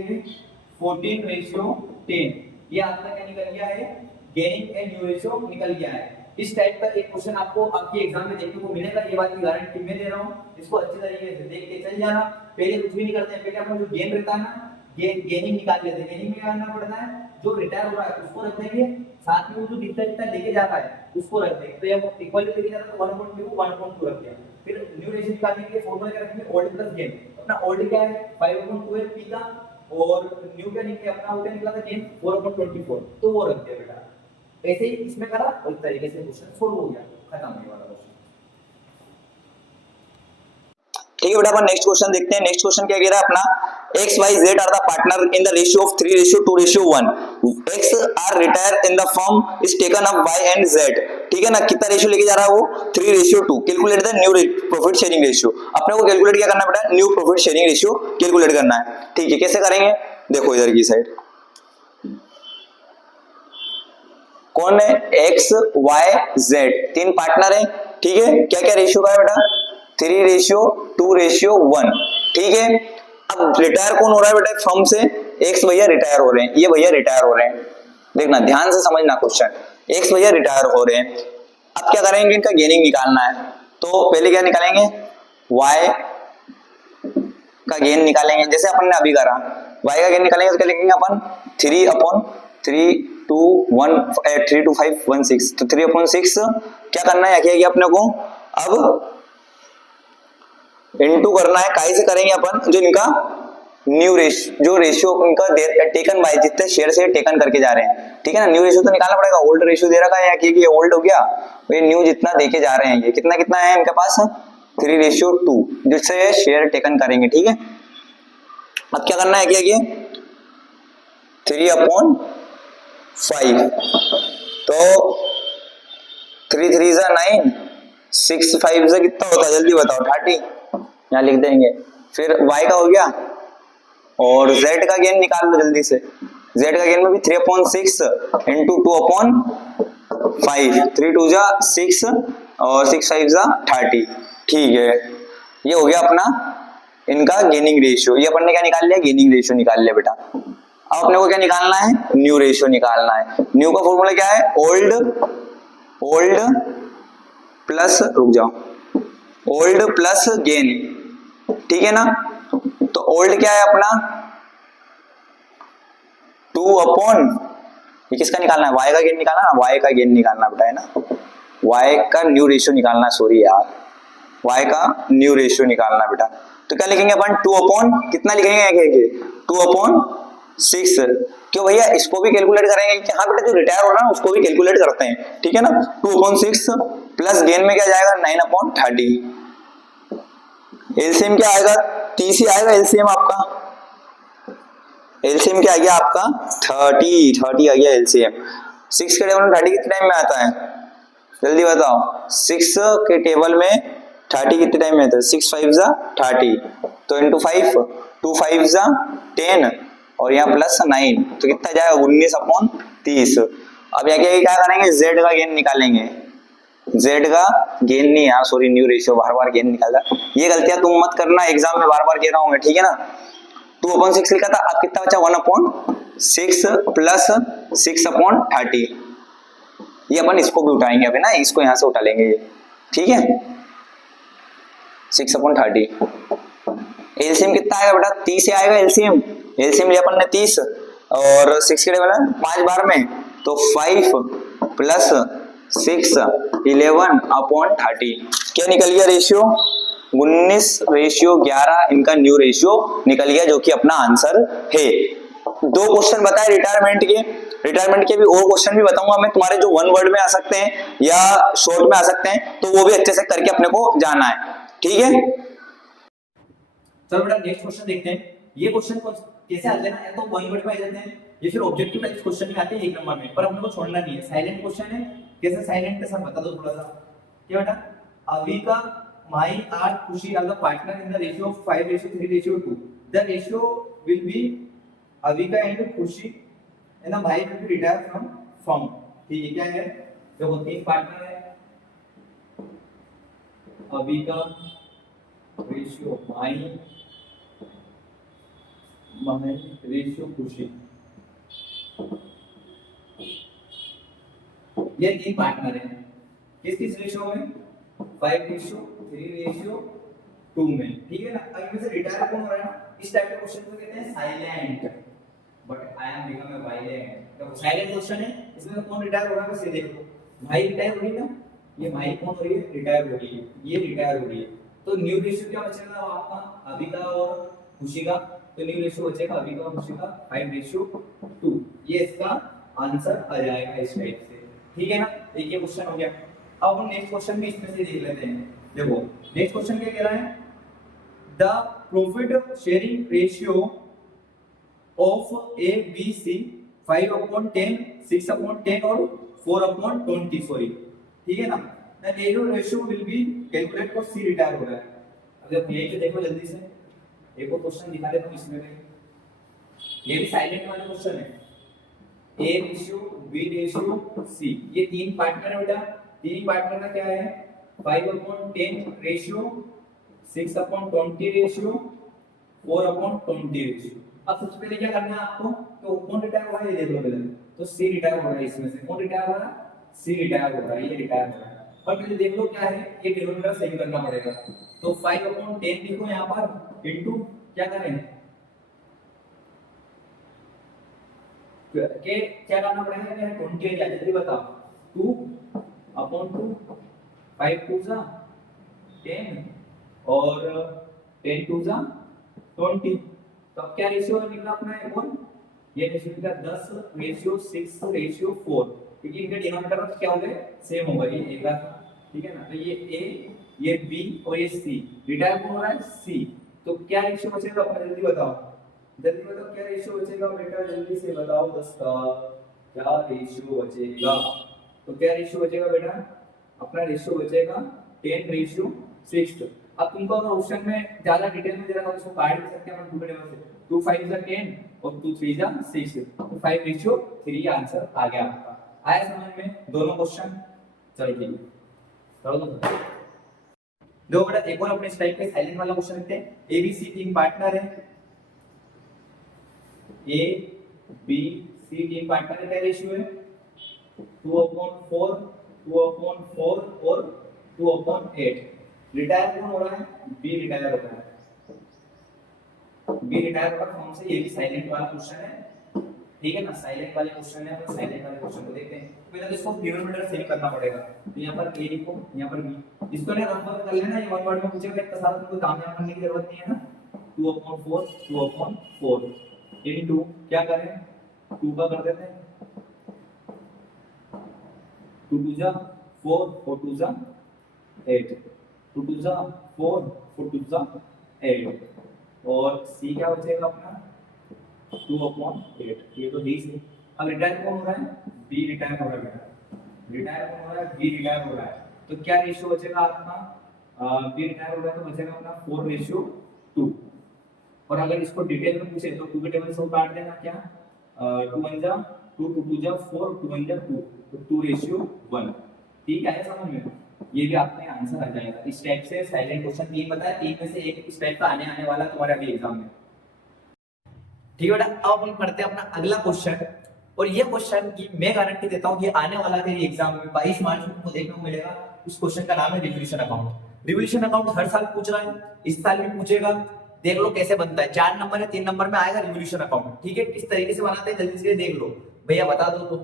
14/10, ये आपका क्या निकल गया है, गेनिंग ए न्यू रेशियो निकल गया है। इस टाइप का एक क्वेश्चन आपको आपके एग्जाम में देखने को मिलेगा, ये बात की गारंटी मैं दे रहा हूँ। इसको अच्छे तरीके से देख के चल जाना। पहले कुछ भी नहीं करते हैं, पहले अपन जो गेन रहता है ना, गेनिंग निकाल लेते हैं। गेनिंग में क्या करना पड़ता है, जो रिटायर हो रहा है उसको रख देंगे, साथ में वो जो जितना जितना लेके जाता है उसको रख देंगे। तो ये इक्वल लेके जाता है तो 1/2 1/2 रख दिया। फिर न्यू रेशियो निकालने के लिए फॉर्मूला क्या रखेंगे, ओल्ड प्लस गेन। अपना ओल्ड क्या है 5/2 p का, और न्यू क्या निकला अपना, वो क्या निकला था गेन 4/24, तो वो रख दिया बेटा। ऐसे ही इसमें करा और इस तरीके से क्वेश्चन सॉल्व हो गया, खत्म ये वाला क्वेश्चन। ठीक है बेटा, अपन नेक्स्ट क्वेश्चन देखते हैं। नेक्स्ट क्वेश्चन क्या कह रहा है अपना, x y z are the partner in the ratio of 3:2:1, x are retire in the firm is taken up y and z, ठीक है ना। कितना रेशियो लेके जा रहा है वो 3:2। Calculate the new profit sharing ratio. अपने को कैलकुलेट क्या करना है बेटा, new profit sharing ratio calculate करना है, ठीक है। कैसे करेंगे देखो, इधर की साइड कौन है, x y z तीन पार्टनर है, ठीक है। क्या क्या रेशियो का है बेटा, 3:2:1, ठीक है। अब रिटायर कौन हो रहा है बेटा फर्म से, एक्स भैया रिटायर हो रहे हैं, ये भैया रिटायर हो रहे हैं। देखना ध्यान से समझना क्वेश्चन, एक्स भैया रिटायर हो रहे हैं। अब क्या करेंगे, इनका गेनिंग निकालना है, तो पहले क्या निकालेंगे, y का गेन निकालेंगे, जैसे अपन ने अभी करा। y का गेन निकालेंगे तो क्या लिखेंगे अपन 3/32516, तो 3/6 क्या करना है आगे अपने को, अब इनटू करना है। काहे से करेंगे अपन, जो इनका न्यू रेशियो, जो रेशियो इनका टेकन बाय जितने शेयर से टेकन करके जा रहे हैं, ठीक है ना। न्यू रेशियो तो निकालना पड़ेगा, ओल्ड रेशियो दे रखा है कि ये ओल्ड हो गया, ये न्यू जितना देके जा रहे हैं, ये कितना कितना है इनके पास 3:2, जिससे शेयर टेकन करेंगे, ठीक है। अब क्या करना है कि ये 3/5, तो 3 3 जा 9, 6 5 से कितना होता है जल्दी बताओ, 30 यहाँ लिख देंगे। फिर y का हो गया, और z का गेन निकाल लो जल्दी से। z का गेन में भी 3/6 इंटू 2/5, 3 2 जा 6 और 6 5 जा 30, ठीक है। ये हो गया अपना इनका गेनिंग रेशियो। ये अपन ने क्या निकाल लिया, गेनिंग रेशियो निकाल लिया बेटा। अब अपने को क्या निकालना है, न्यू रेशियो निकालना है। न्यू का फॉर्मूला क्या है, ओल्ड प्लस, रुक जाओ, ओल्ड प्लस गेन, ठीक है ना। तो ओल्ड क्या है अपना 2 अपॉन, ये किसका निकालना है, y का गेन निकालना ना, y का गेन निकालना बेटा, है ना, y का न्यू रेशियो निकालना, सॉरी यार, y का न्यू रेशियो निकालना बेटा। तो क्या लिखेंगे अपन, 2 अपॉन कितना लिखेंगे, 2 अपॉन 6। क्यों भैया, इसको भी कैलकुलेट करेंगे कि हाँ बेटा जो रिटायर हो रहा है उसको भी कैलकुलेट करते हैं, ठीक है ना। 2 अपॉन 6 प्लस गेन में क्या जाएगा 9 अपॉन 30। एलसीएम क्या आएगा, 30 ही आएगा एलसीएम आपका, एलसीएम क्या आ गया आपका 30 आ गया एलसीएम। 6 के टेबल में 30 कितने टाइम में आता है, जल्दी बताओ, 6 के टेबल में 30 कितने टाइम में आता है, 6 5 जा 30, तो इंटू 5, 2 5 जा 10 और यहाँ प्लस 9, तो कितना जाएगा 19 अपॉन 30। अब यहाँ क्या करेंगे, जेड का गेन निकालेंगे, जेड का गेन नहीं यार, सॉरी न्यू रेशियो, बार बार गेन निकाला, ये गलतियां तुम मत करना, एग्जाम में बार बार कह रहा हूं मैं, ठीक है ना। 2 अपॉन 6 लिखा था, अब कितना बचा 1 अपॉन 6 प्लस 6 अपॉन 30, ये अपन इसको भी उठाएंगे अभी ना, इसको यहां से उठा लेंगे ये, ठीक है, 6 अपॉन 30। एलसीएम कितना आएगा बेटा, 30 से आएगा एलसीएम, एलसीएम लिया अपन ने 30 और 6 के टेबल में 5 बार में, तो 5 प्लस 6 11 अपॉन 30, क्या निकल गया रेशियो 19 रेशियो 11, इनका न्यू रेशियो निकल गया, जो कि अपना आंसर है। 2 क्वेश्चन बताए रिटायरमेंट के भी और क्वेश्चन भी बताऊंगा मैं तुम्हारे, जो 1 वर्ड में आ सकते हैं या शॉर्ट में आ सकते हैं, तो वो भी अच्छे से करके अपने को जाना है, ठीक है। चलो बेटा नेक्स्ट क्वेश्चन देखते हैं। ये क्वेश्चन कैसे आते हैं ना, या तो 1 वर्ड में आ जाते हैं या फिर ऑब्जेक्टिव टाइप क्वेश्चन में आते हैं 1 नंबर में, पर अपने को छोड़ना नहीं है। साइलेंट क्वेश्चन है, कैसे साइलेंट है सब बता दो थोड़ा सा। क्या बेटा, अविका, माई are, Khushi are the partner in the ratio of 5:3:2। The ratio will be Avika and Khushi and the भाई will be retire from firm. ठीक है, क्या है, देखो 3 पार्टनर है, अविका रेशियो माई रेशियो खुशी, ये 3 पार्टनर है, किस किस रेशियो में, 5:3:2 में, ठीक है ना। अब इनमें से रिटायर कौन हो रहा है ना, इस टाइप के क्वेश्चन को कहते हैं silent, but I am become a violent. देखो साइलेंट क्वेश्चन है, इसमें कौन रिटायर हो रहा है, बस ये देखो, भाई रिटायर हो रही है ना, ये भाई कौन हो रही है, रिटायर हो रही है, ये रिटायर हो रही है, तो न्यू रेशियो क्या बचेगा आपका, अविका और खुशी का, तो न्यू रेशियो बचेगा अविका और खुशी का 5:2, ये इसका आंसर आ जाएगा इस टाइप से, ठीक है ना। एक ये क्वेश्चन हो गया। अब हम नेक्स्ट क्वेश्चन भी इसमें से देख लेते हैं। देखो नेक्स्ट क्वेश्चन क्या कह रहा है, the profit sharing ratio of A B C 5/10, 6/10 और 4/20, सॉरी, ठीक है ना। The ratio will be calculate for C, retire हो रहा है। अब जब यही पे देखो जल्दी से, एक और क्वेश्चन दिखा देता हूं इसमें भी, ये भी साइलेंट वाला क्वेश्चन है। ए रेशियो, बी रेशियो, सी, ये 3 पार्टनर है बेटा। 3 पार्टनर का क्या है, 5/10 रेशियो, 6/20 रेशियो, 4/20 रेशियो। अब सबसे पहले क्या करना है आपको, तो कौन रिटायर हो रहा है ये देख लो पहले, तो सी रिटायर हो रहा है, इसमें से कौन रिटायर हो रहा है, सी रिटायर हो रहा है, ये रिटायर हो रहा है। और पहले देख लो क्या है, ये डिनोमिनेटर सेम करना पड़ेगा, तो 5/10 लिखो यहाँ पर, इनटू क्या करें के क्या करना पड़ेगा, क्या 20 एरिया, जल्दी बताओ, 2/2, 5 2 जा 10 और 10 2 जा 20, तो अब क्या रेशियो निकला अपना, एक और ये रेशियो निकला 10:6:4, क्योंकि इनके डिनोमिनेटर क्या हो गए, सेम हो गए, ये एक था, ठीक है ना। तो ये ए, ये बी और ये सी, रिटायर कौन हो रहा है, सी, तो क्या रेशियो बचेगा अपना, जल्दी बताओ, जल्दी बताओ क्या रेशियो बचेगा बेटा, जल्दी से बताओ दोस्तों, क्या रेशियो बचेगा, तो क्या रेशियो बचेगा बेटा, अपना रेशियो बचेगा 10:6। अब तुमको अगर ऑप्शन में ज्यादा डिटेल में दे रहा है तो इसको काट भी सकते हैं अपन 2 टेबल से, 2 5 जा 10 और 2 3 जा 6, तो 5:3 आंसर आ गया आपका। आया समझ में दोनों क्वेश्चन, चलो ठीक है, चलो दो बेटा एक और अपने इस टाइप के साइलेंट वाला क्वेश्चन लेते हैं। ए बी सी 3 पार्टनर है, A B C D partner का क्या रेशियो है 2/4 2/4 और 2/8। रिटायर कौन हो रहा है बी रिटायर हो रहा है बी रिटायर होगा फॉर्म से। ये भी साइलेंट वाला क्वेश्चन है ठीक है ना साइलेंट वाले क्वेश्चन है अपन साइलेंट वाले क्वेश्चन को देखते हैं। पहले तो इसको डिनोमिनेटर सेव करना पड़ेगा तो यहाँ पर a लिखो यहाँ पर b इसको ना रफ कर लेना ये वन वर्ड में पूछेगा इतना सारा तुमको काम यहाँ करने की जरूरत नहीं है ना 2/4 इनटू क्या करें 2 का कर देते हैं 2 2 जा 4 4 2 जा 8 2 2 जा 4 4 2 जा 8 और c क्या बचेगा अपना 2/8 ये तो डी से। अब रिटायर कौन हो रहा है बी रिटायर हो रहा है बेटा रिटायर कौन हो रहा है बी रिटायर हो रहा है तो क्या रेशियो बचेगा आपका बी रिटायर हो रहा है तो बचेगा अपना 4:2 और अगर इसको डिटेल में पूछे तो 2 के टेबल से काट देना क्या 2 1 जा 2 2 2 जा 4 2 1 जा 2 तो 2:1 ठीक है समझ में ये भी आपका आंसर आ जाएगा। इस टाइप से साइलेंट क्वेश्चन तीन बताया तीन में से एक इस टाइप का आने वाला तुम्हारे अभी एग्जाम में ठीक है बेटा। अब अपन पढ़ते हैं अपना अगला क्वेश्चन और ये क्वेश्चन की मैं गारंटी देता हूँ ये आने वाला तेरे एग्जाम में 22 मार्च को तुमको देखने को मिलेगा। उस क्वेश्चन का नाम है रिवोल्यूशन अकाउंट। रिवोल्यूशन अकाउंट हर साल पूछ रहा है इस साल भी पूछेगा देख लो कैसे बनता है 4 नंबर है 3 नंबर में आएगा रिवोल्यूशन अकाउंट ठीक है। किस तरीके से बनाते हैं जल्दी से देख लो भैया बता दो तो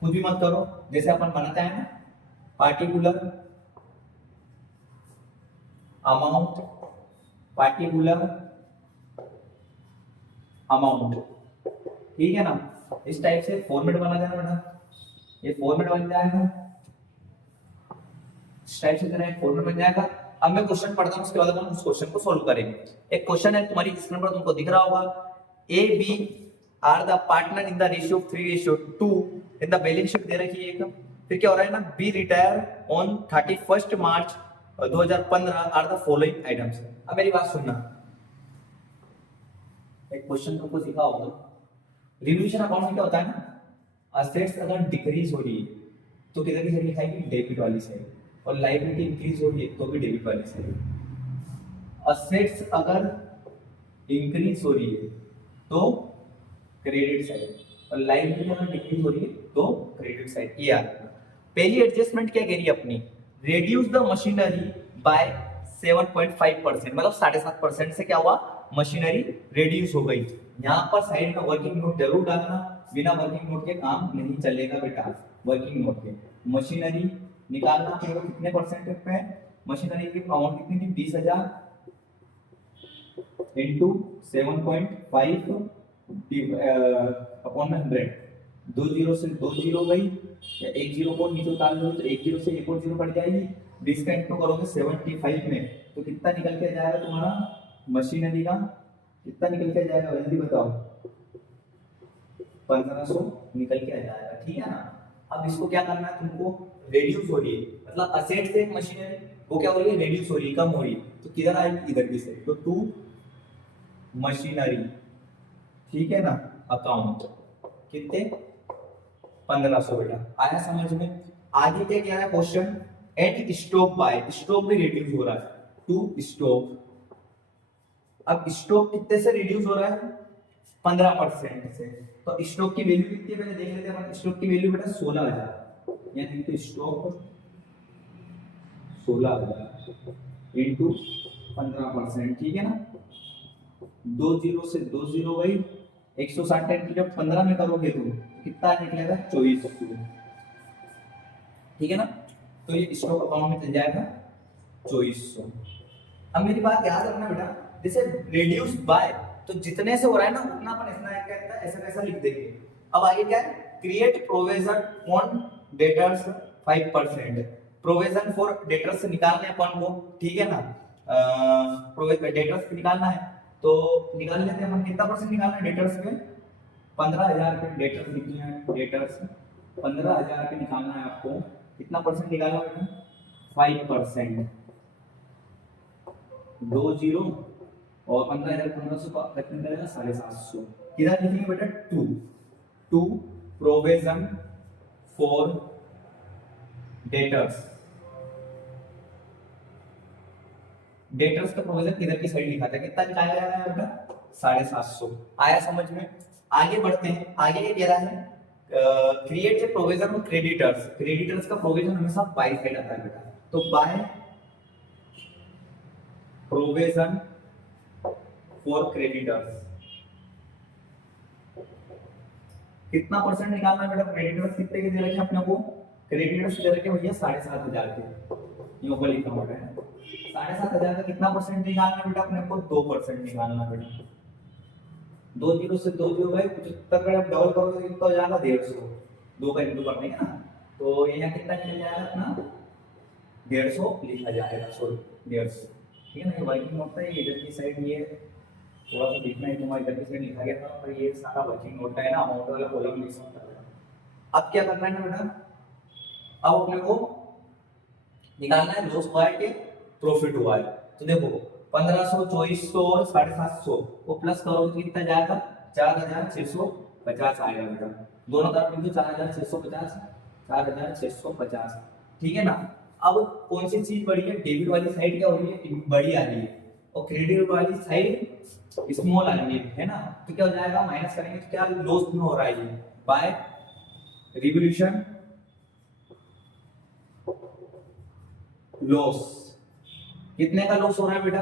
कुछ भी मत करो जैसे अपन बनाते हैं ना पार्टिकुलर अमाउंट ठीक है ना इस टाइप से फॉर्मेट बना देना बेटा ये फॉर्मेट बन जाएगा इस टाइप से तेरा एक फॉर्मेट बन जाएगा। अब मैं क्वेश्चन पढ़ता हूं उसके बाद अपन उस क्वेश्चन को सॉल्व करेंगे। एक क्वेश्चन है तुम्हारी स्क्रीन पर तुमको दिख रहा होगा A B are the partner in the ratio of 3:2 in the balance sheet दे रखी है एक फिर क्या हो रहा है ना B retire on 31 March 2015 are the following items. अब मेरी बात सुनना एक क्वेश्चन तुमको दिखा होगा रिवोल्यूशन अकाउंट में क्या होता है ना असेट्स अगर डिक्रीज हो रही है तो किधर की साइड लिखाएगी डेबिट वाली साइड और लायबिलिटी इंक्रीज हो रही है तो भी डेबिट वाली साइड। असेट्स अगर इंक्रीज हो रही है तो क्रेडिट साइड और लायबिलिटी अगर डिक्रीज हो रही है तो क्रेडिट साइड। ये याद रखना। पहली एडजस्टमेंट क्या कह रही है अपनी रिड्यूस द मशीनरी बाय 7.5% मतलब 7.5% से क्या हुआ मशीनरी रिड्यूस हो गई। यहाँ पर साइड में वर्किंग नोट जरूर डालना बिना वर्किंग नोट के काम नहीं चलेगा बेटा। वर्किंग नोट के मशीनरी निकालना फिर कितने परसेंट पे मशीनरी की अमाउंट कितनी थी 20,000 इंटू 7.5 अपॉन 100 दो जीरो से दो जीरो गई या एक जीरो को नीचे उतार लो तो एक जीरो से एक और जीरो बढ़ जाएगी 20 का इंटू करोगे 75 में तो कितना निकल के जाएगा तुम्हारा मशीनरी का कितना निकल के जाएगा जल्दी बताओ 1500 निकल के आ जाएगा ठीक है ना। अब इसको क्या करना है तुमको रिड्यूस हो रही है मतलब असेट से मशीनरी वो क्या हो रही है रिड्यूस हो रही है कम हो रही है तो किधर आएगी इधर की साइड तो टू मशीनरी ठीक है ना अकाउंट कितने 1500 बेटा आया समझ में। आगे क्या कह रहा है question at stock by stock भी रिड्यूस हो रहा है टू स्टॉक। अब स्टॉक कितने से रिड्यूस हो रहा है 15% से तो स्टॉक की वैल्यू कितनी है पहले देख लेते हैं। स्टॉक की वैल्यू बेटा 16,000 यानी कि स्टॉक 16,000 इनटू 15% ठीक है ना। दो जीरो से दो जीरो गई 160 जब 15 में करोगे तो कितना निकलेगा 2400 ठीक है ना। तो ये स्टॉक अकाउंट में चल जाएगा 2400। अब मेरी बात याद रखना बेटा जैसे रिड्यूस बाय तो जितने से हो रहा है ना उतना अपन इतना कहता है ऐसा कैसा लिख देंगे। अब आगे क्या है create provision on debtors 5% provision for debtors निकालने अपन को ठीक है ना। डेटर्स निकालना है तो निकाल लेते हैं अपन कितना परसेंट निकालना है डेटर्स पे 15,000 पे डेटर्स लिखना है डेटर्स 15,000 पे निकालना है आपको कितना परसेंट निकालना बेटा 5% दो जीरो और 15,500 का कितना करेगा 750 किधर लिखेंगे बेटा to provision for debtors debtors का प्रोविजन किधर की साइड लिखा था कितना निकाला जाएगा बेटा 750 आया समझ में। आगे बढ़ते हैं, आगे ये कह रहा है create a provision of creditors. Creditors का प्रोविजन हमेशा बाय साइड आता है बेटा, तो बाय प्रोविजन फॉर क्रेडिटर्स कितना परसेंट निकालना है बेटा? क्रेडिटर्स कितने के दे रखे अपने को? क्रेडिटर्स दे रखे भैया 7,500 के, ये ऊपर लिखा हुआ है 7,500 का कितना परसेंट निकालना है बेटा अपने को? 2% निकालना है बेटा। 2 जीरो से 2 जीरो भाई 75 का जब डबल करोगे तो कितना हो जाएगा? 150। 2 का इंटू करने का ना, तो ये यहाँ कितना निकल जाएगा अपना? 150 लिखा जाएगा, सॉरी 150, ठीक है ना। ये वर्किंग नोट है, इधर की साइड ये थोड़ा सा देखना है, तुम्हारी इधर की साइड लिखा गया था, पर ये सारा वर्किंग नोट है ना, अमाउंट वाला कॉलम लिख सकता है। अब क्या करना है ना बेटा, अब अपने को निकालना है लॉस हुआ है कि प्रॉफिट हुआ है। तो देखो 1500, 2400 और 750 को प्लस करोगे तो कितना जाएगा? 4,650 आएगा बेटा। दोनों तरफ लिख दो 4,650, 4,650, ठीक है ना। अब कौन सी चीज बढ़ी है? डेबिट वाली साइड क्या हो रही है? बड़ी आ रही है, और क्रेडिट वाली साइड स्मॉल आ रही है ना। तो क्या हो जाएगा? माइनस करेंगे तो क्या लॉस में हो रहा है? By revaluation loss. कितने का लॉस हो रहा है बेटा?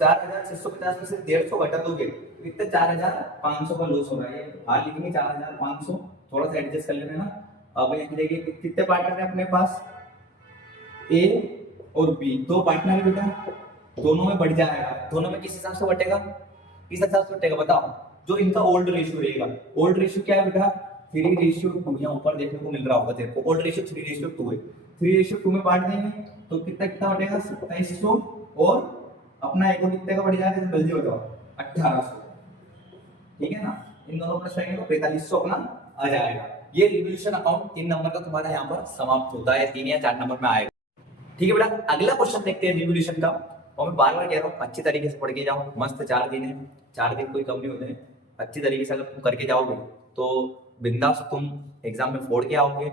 4,650 में से 150 घटा दोगे तो कितने? 4,500 का लॉस हो रहा है। हाँ लिखेंगे 4,500, थोड़ा सा एडजस्ट कर लेना ना। अब यहाँ देखिए कितने पार्टनर है अपने पास? ए और बी, 2 पार्टनर है बेटा, दोनों में बढ़ जाएगा। दोनों में किस हिसाब से बटेगा? किस हिसाब से बटेगा बताओ? जो इनका ओल्ड रेशियो रहेगा। ओल्ड रेशियो क्या है बेटा? 3:2। यहाँ ऊपर देखने को मिल रहा होगा तेरे को, ओल्ड रेशियो 3:2 है। 3:2 में बांट देंगे तो कितना कितना बटेगा? 2700, और अपना एक कितने का बढ़ जाएगा? तो जल्दी बताओ, 1800, ठीक है ना। इन दोनों प्लस करेंगे तो 4500 अपना आ जाएगा। ये रिवोल्यूशन अकाउंट 3 नंबर का तुम्हारा यहाँ पर समाप्त होता है, 3 या 4 नंबर में आएगा, ठीक है बेटा। अगला क्वेश्चन देखते हैं रिवोल्यूशन का, और मैं बार बार कह रहा हूँ अच्छी तरीके से पढ़ के जाओ। मस्त 4 दिन है, 4 दिन कोई कम नहीं होते हैं। अच्छी तरीके से अगर तुम करके जाओगे तो बिंदास तुम एग्जाम में फोड़ के आओगे,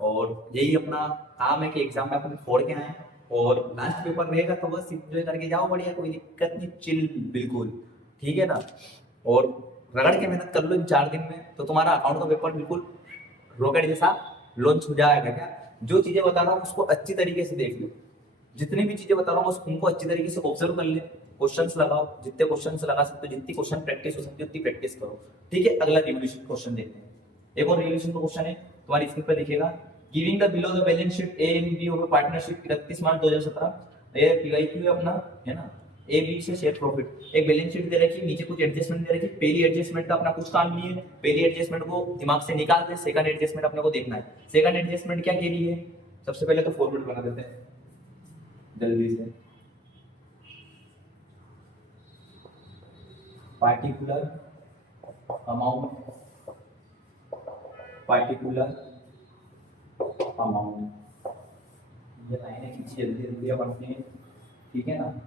और यही अपना काम है कि एग्जाम में अपन फोड़ के आए, और लास्ट पेपर रहेगा तो बस इंजॉय करके जाओ, बढ़िया, कोई दिक्कत नहीं, चिल बिल्कुल, ठीक है ना। और रगड़ के मेहनत कर लो इन 4 दिन में, तो तुम्हारा अकाउंट का पेपर बिल्कुल रॉकेट जैसा लॉन्च हो जाएगा। क्या जो चीजें बता रहा हूँ उसको अच्छी तरीके से देख लो, जितनी भी चीजें बता रहा हूँ उनको अच्छी तरीके से ऑब्जर्व कर ले, क्वेश्चंस लगाओ, जितने क्वेश्चंस लगा सकते हो, जितनी क्वेश्चन प्रैक्टिस हो सकती है उतनी प्रैक्टिस करो, ठीक है। अगला रिवोल्यूशन क्वेश्चन देखते हैं। एक और रिवोल्यूशन का क्वेश्चन है, तुम्हारी स्क्रीन पर दिखेगा। Giving the below the balance sheet A and B of partnership 31 March 2017, ये पीवाईक्यू है अपना, है ना। ए बी से शेयर प्रॉफिट, एक बैलेंस शीट दे रखी है, नीचे कुछ एडजस्टमेंट दे रखी है। पहली एडजस्टमेंट का अपना कुछ काम नहीं है, पहली एडजस्टमेंट को दिमाग से निकाल दे, सेकंड एडजस्टमेंट अपने को देखना है। सेकंड एडजस्टमेंट क्या कह रही है? सबसे पहले तो फॉर्मूला बना देते हैं जल्दी से। पार्टिकुलर अमाउंट, पार्टिकुलर अमाउंट, ये लाइनें खींची जल्दी जल्दी अपने, ठीक है ना।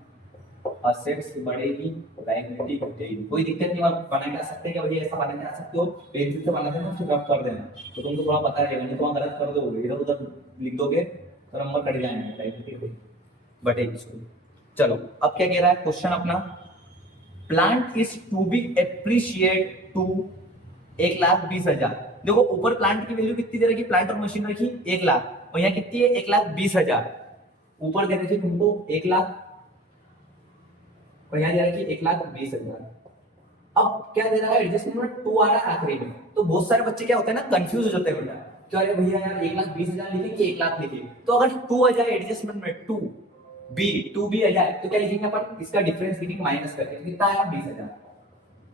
असेट्स बढ़ेगी, लायबिलिटी घटेगी, कोई दिक्कत नहीं। आप बना के आ सकते हैं, क्या भैया ऐसा बना के आ सकते हो? पेंसिल से बना देना, फिर रब कर देना, तो तुमको थोड़ा पता रहेगा। नहीं तो वहाँ गलत कर दोगे, इधर उधर लिख दोगे तो नंबर कट जाएंगे, लायबिलिटी बढ़ेगी। चलो अब क्या कह रहा है क्वेश्चन अपना? Plant is to be appreciate to 1,20,000। देखो ऊपर प्लांट की वैल्यू कितनी दे रखी? प्लांट और मशीन रखी 1 लाख, और यहाँ कितनी है? 1,20,000। ऊपर दे रखी तुमको 1 लाख, और यहाँ दे रखी 1,20,000। अब क्या दे रहा है? एडजस्टमेंट में 2 आ रहा है आखिरी में, तो बहुत सारे बच्चे क्या होते हैं ना, कंफ्यूज हो जाते हैं बेटा, क्या अरे भैया यार 1,20,000 लिखे कि 1 लाख लिखे। तो अगर 2 आ जाए एडजस्टमेंट में, 2 भी आ जाए तो क्या लिखेंगे अपन? इसका डिफरेंस लिखेंगे माइनस करके, तो कितना आया? 20,000,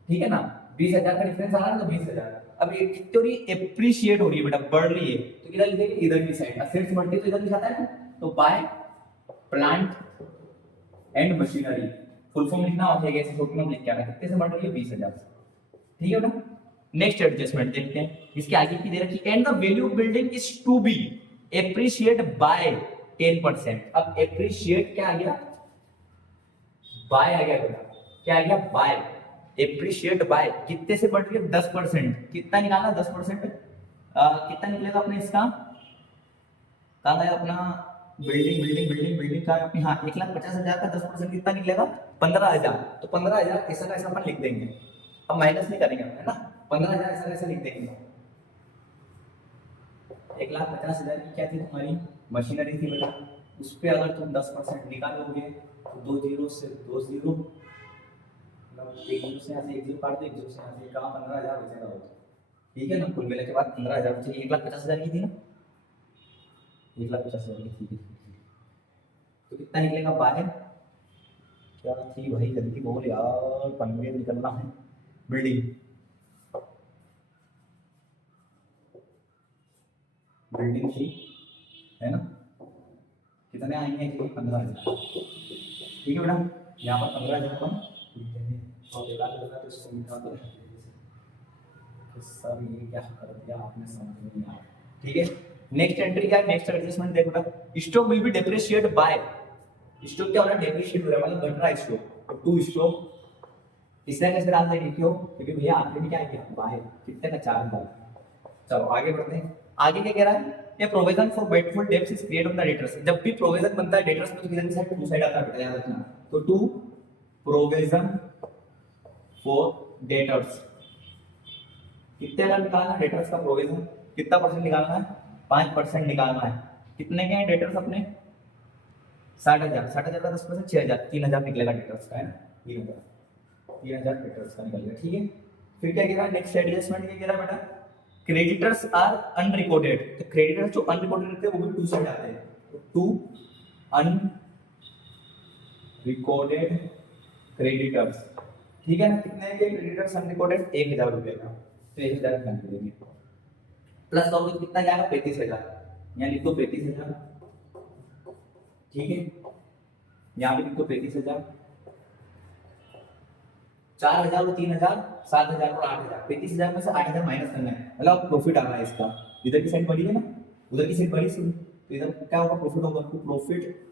ठीक है ना। 20,000 का डिफरेंस आ रहा है ना, तो 20,000। अब ये कितनी हो रही है? एप्रिशिएट हो रही है बेटा, बढ़ रही है, तो किधर लिखेंगे? इधर की साइड। असेट्स बढ़ती है तो इधर लिखा है, तो by plant and machinery, full form लिखना होता है, ऐसे छोटी में लिख के आना। कितने से बढ़ रही है? 20,000, ठीक है बेटा। नेक्स्ट एडजस्टमेंट देखते हैं, इसके आगे की दे रखी and the value building is to be appreciate by 10%। अब एप्रिशिएट क्या आ गया? बाय आ गया बेटा, क्या आ गया? बाय, एप्रिशिएट बाय कितने से बढ़ रही है? 10%। कितना निकालना? 10%। कितना निकलेगा अपने इसका? कहाँ गया अपना? बिल्डिंग का अपनी, हाँ 1,50,000 का 10% कितना निकलेगा? 15,000। तो 15,000 ऐसा का ऐसा अपन लिख देंगे, अब माइनस नहीं करेंगे है ना, 15,000 ऐसा ऐसा लिख देंगे। 1,50,000 की क्या थी तुम्हारी मशीनरी थी बेटा, उस पे अगर तुम 10% निकालोगे तो 2 जीरो से 2 जीरो, मतलब एक जीरो से यहाँ से एक जीरो काट दो, एक जीरो से यहाँ से कहाँ 15,000 बचेगा वो, ठीक है ना। कुल मिला के बाद 15,000 बचेगी, 1,50,000 की थी ना, 1,50,000 की थी। तो कितना निकलेगा बाहर, क्या थी भाई जल्दी बोल यार, पनवेल निकलना है, बिल्डिंग बिल्डिंग थी है ना, कितने आएंगे कि 15,000, ठीक है बेटा। यहाँ पर 15,000 अपन लिखते हैं और बेकार लगा तो इसको मिटा दो, तो सर ये क्या कर दिया आपने, समझ में नहीं आया, ठीक है। नेक्स्ट एंट्री क्या है, नेक्स्ट एडजस्टमेंट देखो बेटा, stock will be depreciate by, stock क्या हो रहा है, डेप्रिशिएट हो रहा है मतलब घट रहा है स्टॉक, टू स्टॉक इसलिए कैसे डाल देंगे, क्यों, क्योंकि भैया आपने भी क्या किया बाय, कितने का 4,000। चलो आगे बढ़ते हैं, आगे क्या कह रहा है, ये provision for doubtful debts is create on the debtors, जब भी प्रोविजन बनता है डेटर्स में तो किधर साइड टू साइड आता है बेटा, याद रखना। तो टू प्रोविजन फॉर डेटर्स, कितने का निकालना है डेटर्स का प्रोविजन, कितना परसेंट निकालना है, 5% निकालना है। कितने के हैं डेटर्स अपने, 60,000, 60,000 का 10%, 6,000, 3,000 निकलेगा डेटर्स का, है ना, 3,000 डेटर्स का निकलेगा, ठीक है। फिर क्या कह रहा है, नेक्स्ट एडजस्टमेंट क्या कह रहा है बेटा, क्रेडिटर्स आर अनरिकॉर्डेड, तो क्रेडिटर्स जो अनरिकॉर्डेड रहते हैं वो भी टू साइड आते हैं, तो टू अनरिकॉर्डेड क्रेडिटर्स, ठीक है ना। कितने के क्रेडिटर्स अनरिकॉर्डेड, 1,000 रुपए का, तो 1,000 का लिख देंगे, प्लस करोगे तो कितना जाएगा, 35,000, यहाँ लिख दो 35,000, ठीक है। यहाँ पे लिख दो 35,000, 4,000 और 3,000, 7,000 और 8,000, 35,000 में से 8,000 माइनस करना है, मतलब प्रॉफिट आ रहा है इसका, इधर की साइड बढ़ी है ना, उधर की साइड बढ़ी सी, तो इधर क्या होगा, प्रॉफिट होगा, profit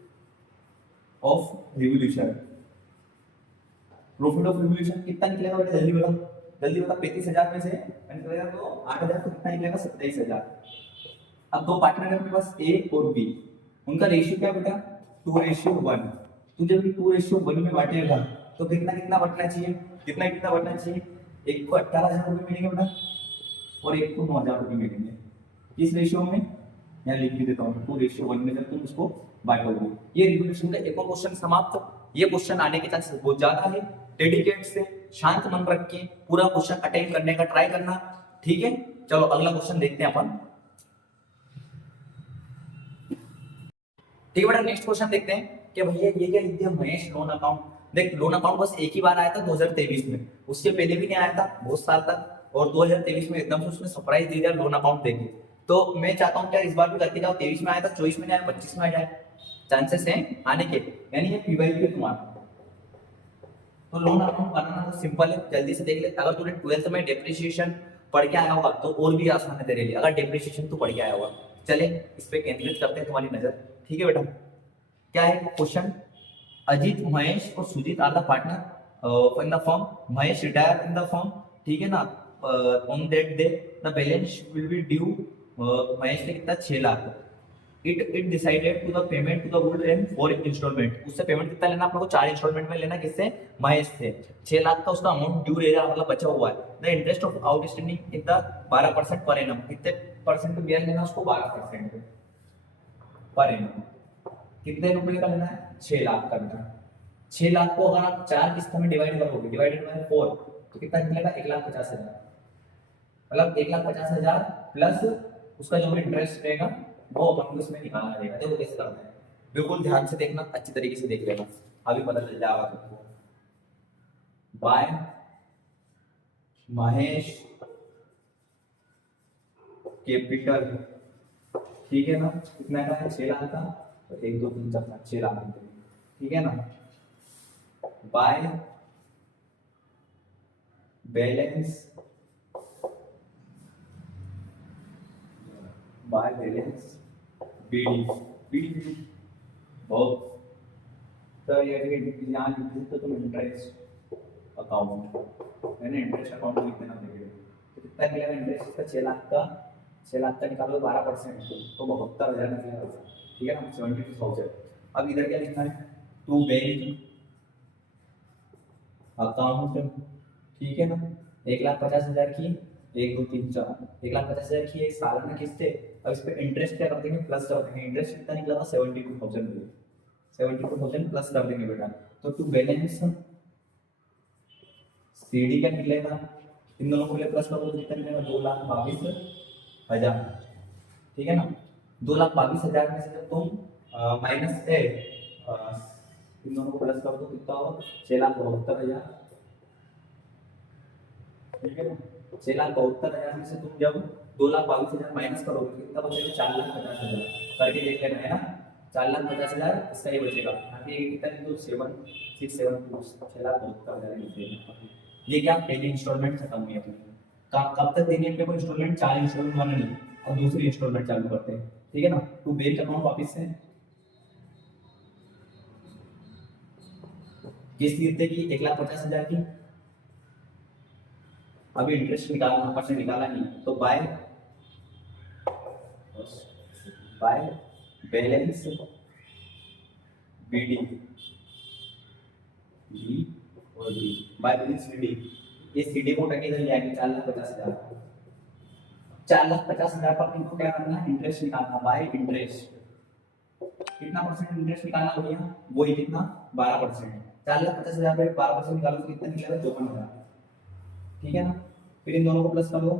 of revolution, profit of revolution कितना निकलेगा बेटा, जल्दी बता, जल्दी बता, 35,000 में से निकलेगा तो 8,000, तो कितना निकलेगा, 27,000। अब दो पार्टनर है अपने पास ए और बी, उनका रेशियो क्या बेटा, 2:1, तू जब 2:1 में बांटेगा तो कितना कितना बटना चाहिए, कितना कितना बटना चाहिए, एक को 18,000 रुपये मिलेंगे बेटा और एक को 9,000 रुपये मिलेंगे, किस रेशियो में, यहाँ लिख भी देता हूँ, 2:1 में जब तुम उसको बांटोगे। ये रिवोल्यूशन का एक और क्वेश्चन समाप्त, ये क्वेश्चन आने के चांसेस बहुत ज्यादा है, डेडिकेट से शांत मन रख के पूरा क्वेश्चन अटेंड करने का ट्राई करना, ठीक है। चलो अगला क्वेश्चन देखते हैं अपन, ठीक है बेटा। नेक्स्ट क्वेश्चन देखते हैं कि भैया ये क्या लिख दिया, महेश लोन अकाउंट, देख लोन अकाउंट बस एक ही बार आया था 2023 में, उससे पहले भी नहीं आया था बहुत साल तक, और 2023 में एकदम से उसने सरप्राइज दे दिया लोन अकाउंट देके, तो मैं चाहता हूँ क्या इस बार भी करके जाओ, 23 में आया था, 24 में नहीं आया, 25 में आ जाए, चांसेस हैं आने के, यानी ये पीवाई पे तुम्हारा। तो लोन अकाउंट बनाना तो सिंपल है, जल्दी से देख ले, अगर तूने 12th में डेप्रिसिएशन पढ़ के आया होगा तो और भी आसान है तेरे लिए, अगर डेप्रिसिएशन तू पढ़ के आया होगा। चले इस पे केंद्रित करते हैं तुम्हारी नजर, ठीक है बेटा। क्या है क्वेश्चन, अजीत महेश और Sujit are the partner in the firm, Mahesh retire in the firm, ठीक है ना, on that day the balance will be due, Mahesh ने कितना 6 lakh, it decided to the payment to the gold and 4 installment, उससे पेमेंट कितना लेना अपने को, 4 इंस्टॉलमेंट में लेना, किससे, महेश से, 6 लाख का उसका अमाउंट ड्यू रहेगा, मतलब बचा हुआ है। The interest of outstanding in the 12% per annum, कितने परसेंट पे ब्याज लेना उसको, 12% पर एनम, कितने रुपए का लेना है, 6 लाख का बेटा। 6 लाख को अगर आप 4 किस्तों में डिवाइड करोगे, डिवाइडेड बाय 4, तो कितना निकलेगा, 1,50,000, मतलब 1,50,000 प्लस उसका जो भी इंटरेस्ट रहेगा वो अपन को इसमें निकालना रहेगा। देखो कैसे करना है, बिल्कुल ध्यान से देखना, अच्छी तरीके से देख लेना, अभी पता चल जाएगा तुमको। बाय महेश कैपिटल, ठीक है ना, कितना का है, 6 लाख का, तो 1 2 3 4 5 6 लाख, ठीक है ना, by balance, by balance BD, BD बहुत, तो ये यहाँ लिख सकते हो तुम इंटरेस्ट अकाउंट, मैंने इंटरेस्ट अकाउंट लिख देना, देखिए तो कितना निकलेगा इंटरेस्ट इसका, 6 लाख का, 6 लाख का निकालो 12%, तो 72,000 निकलेगा, ठीक है ना, 72,000। अब इधर क्या लिखना है, टू बैंक अकाउंट, ठीक है ना, 1,50,000 की 1 2 3 4 1,50,000 की एक सालाना किस्त है। अब इस पे इंटरेस्ट क्या कर देंगे, प्लस कर देंगे। इंटरेस्ट कितना निकला था 72,000, 72,000 प्लस कर देंगे बेटा। तो टू बैलेंस सीडी क्या निकलेगा, इन दोनों को ले प्लस करो तो कितना निकलेगा 2,22,000, ठीक है ना। 2,22,000 में से जब तुम माइनस है इन दोनों को प्लस करो तो कितना होगा 6,72,000, ठीक है ना। 6,72,000 में से तुम जब 2,22,000 माइनस करोगे तो कितना बचेगा 4,50,000, करके देख लेना है ना। 4,50,000 इसका ही बचेगा, बाकी कितना तो 7,672 6,72,000 ये क्या पहली इंस्टॉलमेंट खत्म हुई अपनी। कब तक देनी है अपने को इंस्टॉलमेंट, 4 इंस्टॉलमेंट वाला नहीं, अब दूसरी इंस्टॉलमेंट चालू करते हैं, ठीक है ना। टू बैंक अकाउंट वापस से किस्त कितने की 1,50,000 की। अभी इंटरेस्ट निकालना, ऊपर से निकाला नहीं तो बाय बैलेंस बीडी जी और बी बाय बैलेंस बीडी। ये सीडी को टके इधर ले आएंगे 4,50,000, 4,50,000 पर इनको क्या करना है इंटरेस्ट निकालना बाय इंटरेस्ट। कितना परसेंट इंटरेस्ट निकालना भैया, वही कितना 12%। 4,50,000 पे 12% निकालो तो कितना निकलेगा 54,000, ठीक है ना। फिर इन दोनों को प्लस कर लो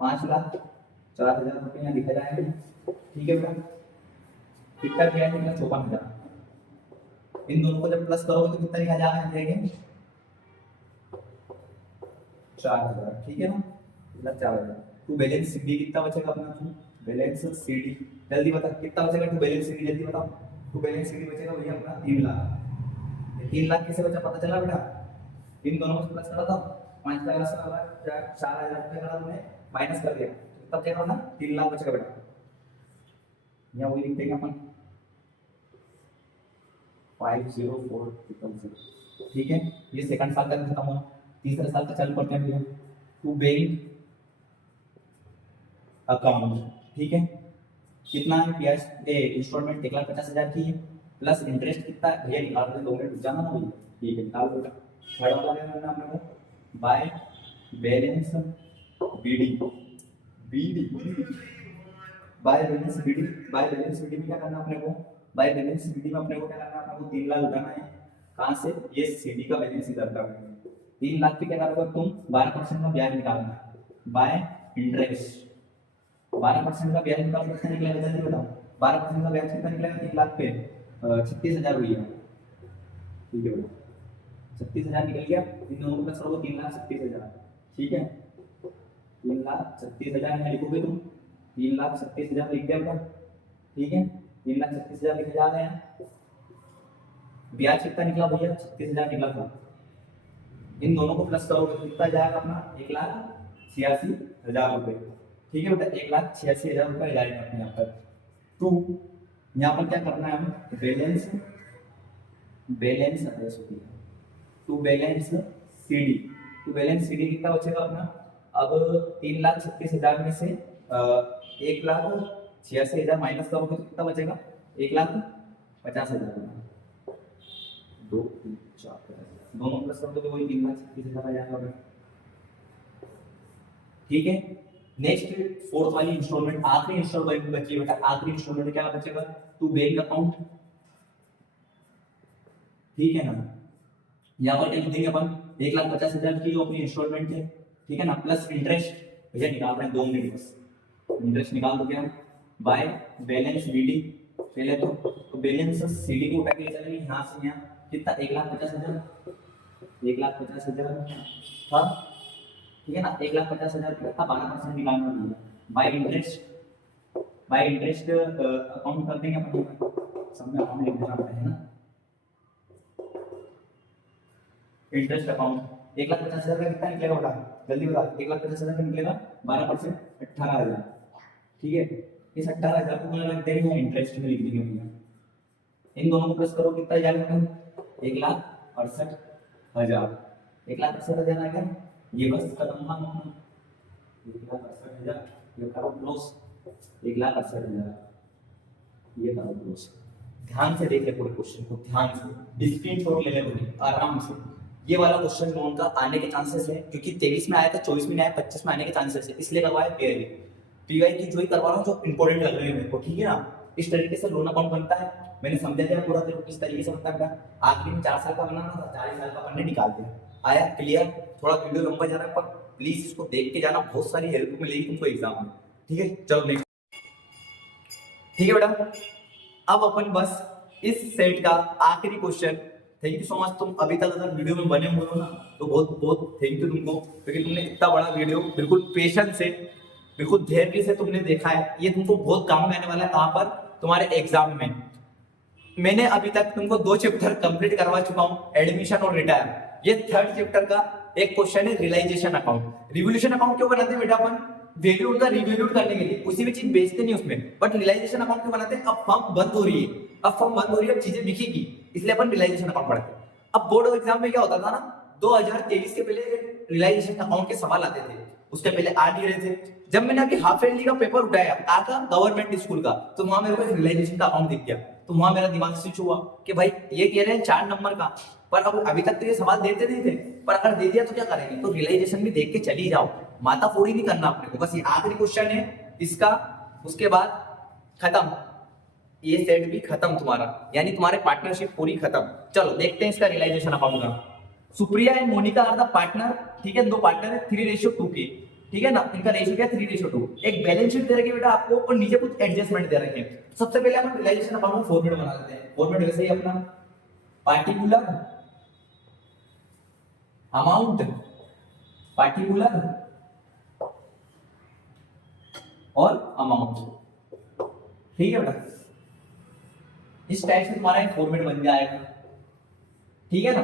5,04,000 रुपये यहाँ लिखा जाएगा, ठीक है बेटा। कितना क्या है निकला 54,000। इन दोनों को जब प्लस करोगे तो कितना लिखा जाएगा देखेंगे 4,000, ठीक है ना, मतलब 4,000। टू बैलेंस सीडी कितना बचेगा अपना, बैलेंस सीडी जल्दी बता कितना बचेगा, टू बैलेंस सीडी जल्दी बताओ। टू बैलेंस सीडी बचेगा भैया अपना 3,00,000। 3,00,000 कैसे बचा पता चला बेटा, इन दोनों को प्लस करा था 5,04,000 रुपये करा तुमने माइनस कर दिया तब बचेगा ना 3,00,000 बचेगा बेटा। यहाँ वही लिख देंगे अपन 504,000, ठीक है। ये सेकंड साल का खत्म हुआ, तीसरे साल का चालू करते हैं भैया। टू बैंक अकाउंट, ठीक है। कितना है ब्याज इंस्टॉलमेंट 1,50,000 की है, प्लस इंटरेस्ट कितना है भैया निकाल दे 2 मिनट रुक जाना ना भैया, ठीक है निकाल बेटा। थर्ड वाला क्या करना अपने को by balance BD BD by balance BD. By balance BD में क्या करना अपने को, बाय बैलेंस बीडी में अपने को क्या करना है, अपने को 3,00,000 उठाना है। कहां से, ये सीडी का बैलेंस इधर का है। 3,00,000 पे क्या करोगे तुम 12% का ब्याज निकालना है बाय इंटरेस्ट। 12% का ब्याज निकाल कितना निकलेगा जल्दी बताओ। 12% का ब्याज कितना निकलेगा 3,00,000 पे 36,000 हुई है, ठीक है बेटा 36,000 निकल गया। इन दोनों को प्लस करोगे 3,36,000, ठीक है। 3,36,000 यहाँ लिखोगे तुम 3,36,000 लिख दिया बेटा, ठीक है। 3,36,000 लिखे जा रहे हैं। ब्याज कितना निकला भैया 36,000 निकला था। इन दोनों को प्लस करोगे तो कितना जाएगा अपना 1,86,000 रुपये, ठीक है बेटा 1,86,000 रुपये जाएगा अपने यहाँ पर। टू यहाँ पर क्या करना है हमें balance balance to balance CD. To balance CD कितना बचेगा अपना, अब 3,36,000 में से 1,86,000 माइनस करोगे तो कितना बचेगा 1,50,000। 2 3 4 दोनों प्लस करोगे तो वही 3,36,000 आ जाएगा, ठीक है। नेक्स्ट फोर्थ वाली इंस्टॉलमेंट आखिरी इंस्टॉलमेंट बची बेटा। आखिरी इंस्टॉलमेंट क्या बचेगा टू बैंक अकाउंट, ठीक है ना। यहाँ पर क्या लिख देंगे अपन 1,50,000 की जो अपनी इंस्टॉलमेंट है, ठीक है ना, प्लस इंटरेस्ट भैया निकाल रहे हैं 2 मिनट बस। इंटरेस्ट निकाल दो क्या बाय बैलेंस बीडी पहले तो बैलेंस सीडी को उठा के ले चलेंगे यहाँ से यहाँ कितना 1,50,000 था, ठीक है ना। 1,50,000 का 12% निकालना है बाय इंटरेस्ट अकाउंट कर देंगे अपन सब में अकाउंट लिख देना है ना। इंटरेस्ट अकाउंट 1,50,000 का कितना निकलेगा बता जल्दी बता। 1,50,000 का निकलेगा 12% 18,000, ठीक है। इस 18,000 को लग देंगे इंटरेस्ट में लिख देंगे भैया। इन दोनों को प्लस करो कितना जाएगा 1,68,000। 1,68,000 आ गया, ये बस खत्म था 1,68,000 ये करो क्लोज 1,68,000 ये करो क्लोज। ध्यान से देख ले पूरे क्वेश्चन को, ध्यान से स्क्रीनशॉट ले ले पूरी आराम से ये वाला क्वेश्चन लोन का आने के चांसेस है, क्योंकि 23 में आया था, 24 में नहीं आया, 25 में आने के चांसेस है, इसलिए करवाया पेयर पीवाई की जो ही करवा रहा हूँ जो इंपॉर्टेंट लग रहे हैं मेरे को, ठीक है ना। इस तरीके से लोन अकाउंट बनता है, मैंने समझा दिया पूरा तेरे को किस तरीके से बनता है बेटा। आखिरी में 4 साल का बनाना था, 4 साल का पन्ने निकाल दिया। आया क्लियर? थोड़ा वीडियो लंबा जा रहा है पर प्लीज इसको देख के जाना, बहुत सारी हेल्प मिलेगी तुमको एग्जाम में, ठीक है। चलो नेक्स्ट, ठीक है बेटा। अब अपन बस इस सेट का आखिरी question, thank you so much, तुम अभी तक अगर वीडियो में बने हुए हो ना तो बहुत बहुत थैंक यू तुमको, क्योंकि तुमने इतना बड़ा वीडियो बिल्कुल पेशेंस से, बिल्कुल धैर्य से तुमने देखा है। ये तुमको बहुत काम में आने वाला है, कहाँ पर? तुम्हारे एग्जाम में। मैंने अभी तक तुमको 2 चैप्टर कंप्लीट करवा चुका हूँ, एडमिशन और रिटायर। ये 3rd चैप्टर का एक क्वेश्चन है, रियलाइजेशन अकाउंट। रिवोल्यूशन अकाउंट क्यों बनाते हैं बेटा अपन? वैल्यू उनका रिवैल्यूड करने के लिए, उसी में चीज बेचते नहीं उसमें। बट रियलाइजेशन अकाउंट क्यों बनाते हैं? अब फर्म बंद हो रही है, अब फर्म बंद हो रही है, अब चीजें बिकेगी, इसलिए अपन रियलाइजेशन अकाउंट पढ़ते हैं। अब बोर्ड एग्जाम में क्या होता था ना, 2023 के पहले रियलाइजेशन अकाउंट के सवाल आते थे, उसके पहले आ नहीं रहे थे। जब मैंने अभी हाफ ईयरली का पेपर उठाया का गवर्नमेंट स्कूल का, तो वहां मेरे को रियलाइजेशन का अकाउंट दिख गया, तो वहां मेरा दिमाग स्विच हुआ कि भाई ये कह रहे हैं 4 नंबर का, पर अब अभी तक तो ये सवाल देते नहीं थे, पर अगर दे दिया तो क्या करेंगे? तो रियलाइजेशन भी देख के चली जाओ, माता फोड़ी नहीं करना अपने को, बस ये आखिरी क्वेश्चन है इसका, उसके बाद खत्म, ये सेट भी खत्म तुम्हारा, यानी तुम्हारे पार्टनरशिप पूरी खत्म। चलो देखते हैं इसका रियलाइजेशन अकाउंट का। Supriya and Monica are the partner, ठीक है, 2 पार्टनर है, 3:2 के, ठीक है ना, इनका रेशियो क्या है? 3:2। एक बैलेंस शीट दे रखी है बेटा आपको और नीचे कुछ एडजस्टमेंट दे रखे हैं। सबसे पहले अपन रियलाइजेशन अकाउंट में फॉर्मेट बना लेते हैं। फॉर्मेट वैसे ही अपना पार्टिकुलर अमाउंट, पार्टिकुलर और अमाउंट, ठीक है बेटा। इस टाइप से तुम्हारा एक फॉर्मेट बन जाएगा, ठीक है ना।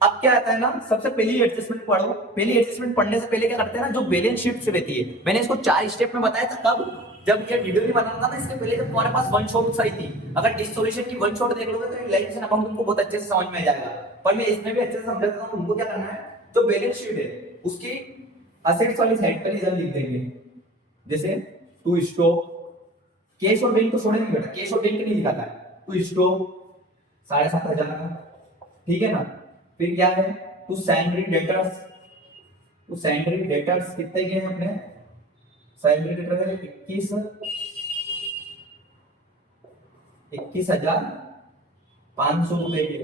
अब क्या आता है ना, सबसे पहली एडजस्टमेंट पढ़ो। पहली एडजस्टमेंट पढ़ने से पहले क्या करते हैं ना, जो बैलेंस शीट से रहती है, मैंने इसको 4 स्टेप में बताया था। कब? जब ये वीडियो नहीं बनाना था ना, इसके पहले जब तुम्हारे पास वन शॉट सही थी। अगर इस सॉल्यूशन की वन शॉट देख लोगे तो रियलाइजेशन अकाउंट तुमको बहुत अच्छे से समझ में आ जाएगा, पर मैं इसमें भी अच्छे से समझा देता हूं। तुमको क्या करना है, जो बैलेंस शीट है उसकी असेट्स वाली साइड पर इधर लिख देंगे, जैसे टू स्टॉक, कैश और बैंक तो छोड़ेंगे बेटा, कैश और बैंक नहीं लिखा था। टू स्टॉक 7,500 का, ठीक है ना। फिर क्या है, to sundry debtors, to sundry debtors कितने के हैं अपने? सैलरी डेटर है 21,500 रुपए के।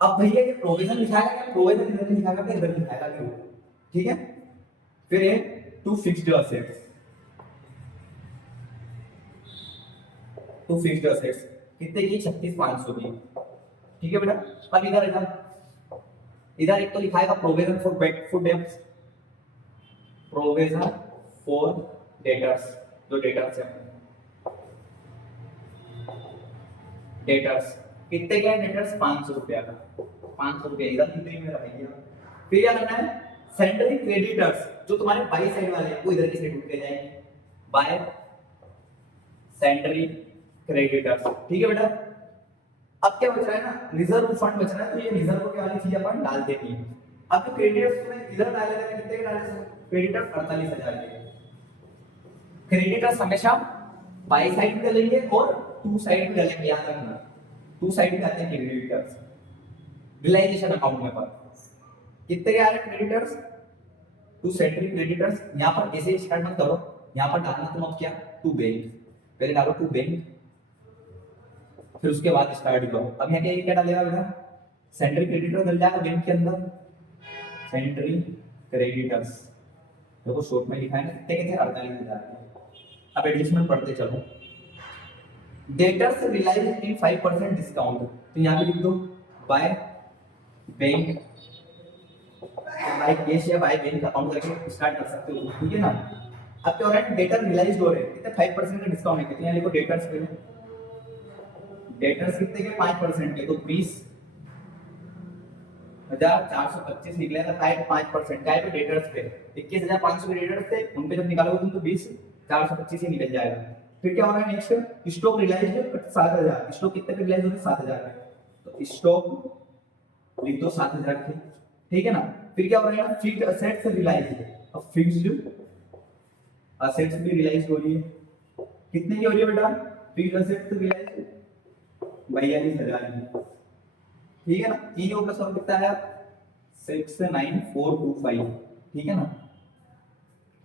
अब भैया ये प्रोविजन लिखाएगा क्या? प्रोविजन इधर लिखाएगा क्या? इधर लिखाएगा क्यों? ठीक है। फिर ये to fixed assets, to fixed assets कितने की? 36,500 की, ठीक है बेटा। अब इधर एक तो लिखाएगा provision for debts, provision for debtors, जो डेटर्स है, डेटर्स कितने का है? डेटर्स 500 रुपया का, 500 रुपया इधर लिख देंगे मेरा भैया। फिर क्या करना है, सेंट्री क्रेडिटर्स, जो तुम्हारे बाई साइड वाले हैं वो इधर की साइड उठ के जाएंगे, बाय सेंट्री क्रेडिटर्स, ठीक है बेटा। अब क्या बच रहा है ना, रिजर्व फंड बच रहा है, तो ये रिजर्व के वाली चीज अपन डाल देंगे। अब जो क्रेडिटर्स में इधर डालेगा कितने के डाले? क्रेडिटर्स 48,000 के। क्रेडिटर्स हमेशा बाई साइड में डालेंगे और टू साइड में डालेंगे, याद रखना, टू साइड में आते हैं क्रेडिटर्स रियलाइजेशन अकाउंट में। पर कितने के आ रहे क्रेडिटर्स? To Sentry creditors. यहाँ पर ऐसे स्टार्ट मत करो, यहाँ पर डालना तुम अब क्या, टू बैंक, पहले डालो टू बैंक, फिर उसके बाद स्टार्ट करो। अब यहाँ क्या डालेगा बेटा? सेंट्री क्रेडिटर डल जाएगा बैंक के अंदर, सेंट्री क्रेडिटर्स, देखो शॉर्ट में लिखा है कितने के थे? 48,000। अब एडजस्टमेंट पढ़ते चलो। डेटर्स रियलाइज इन 5% डिस्काउंट, तो यहाँ पे लिख दो बाय बैंक, बाय कैश या बाय बैंक अकाउंट करके स्टार्ट कर सकते हो, ठीक है ना। अब क्या हो रहा है, डेटर रियलाइज हो रहे हैं, कितने? 5% का डिस्काउंट है, कितने? यहाँ लिखो डेटर्स पे, डेटर्स कितने के? 5% के, तो 20,425 निकलेगा। टाइप 5% का है तो डेटर्स पे 21,500 के डेटर्स थे, उन पे जब निकालोगे तुम तो 20,425 ही निकल जाएगा। फिर क्या हो रहा है नेक्स्ट, स्टॉक रियलाइज 7,000। स्टॉक कितने पे रियलाइज हो रहा है? 7,000 पे, तो स्टॉक लिख दो 7,000 के, ठीक है ना। फिर क्या हो रहा है, फिक्स्ड असेट्स रियलाइज, अब फिक्स्ड असेट्स भी रियलाइज हो रही है, कितने की हो रही है बेटा? फिक्स्ड असेट्स रियलाइज 42,000 की, ठीक है ना। 3 और प्लस 1 कितना है? 69425, ठीक है ना।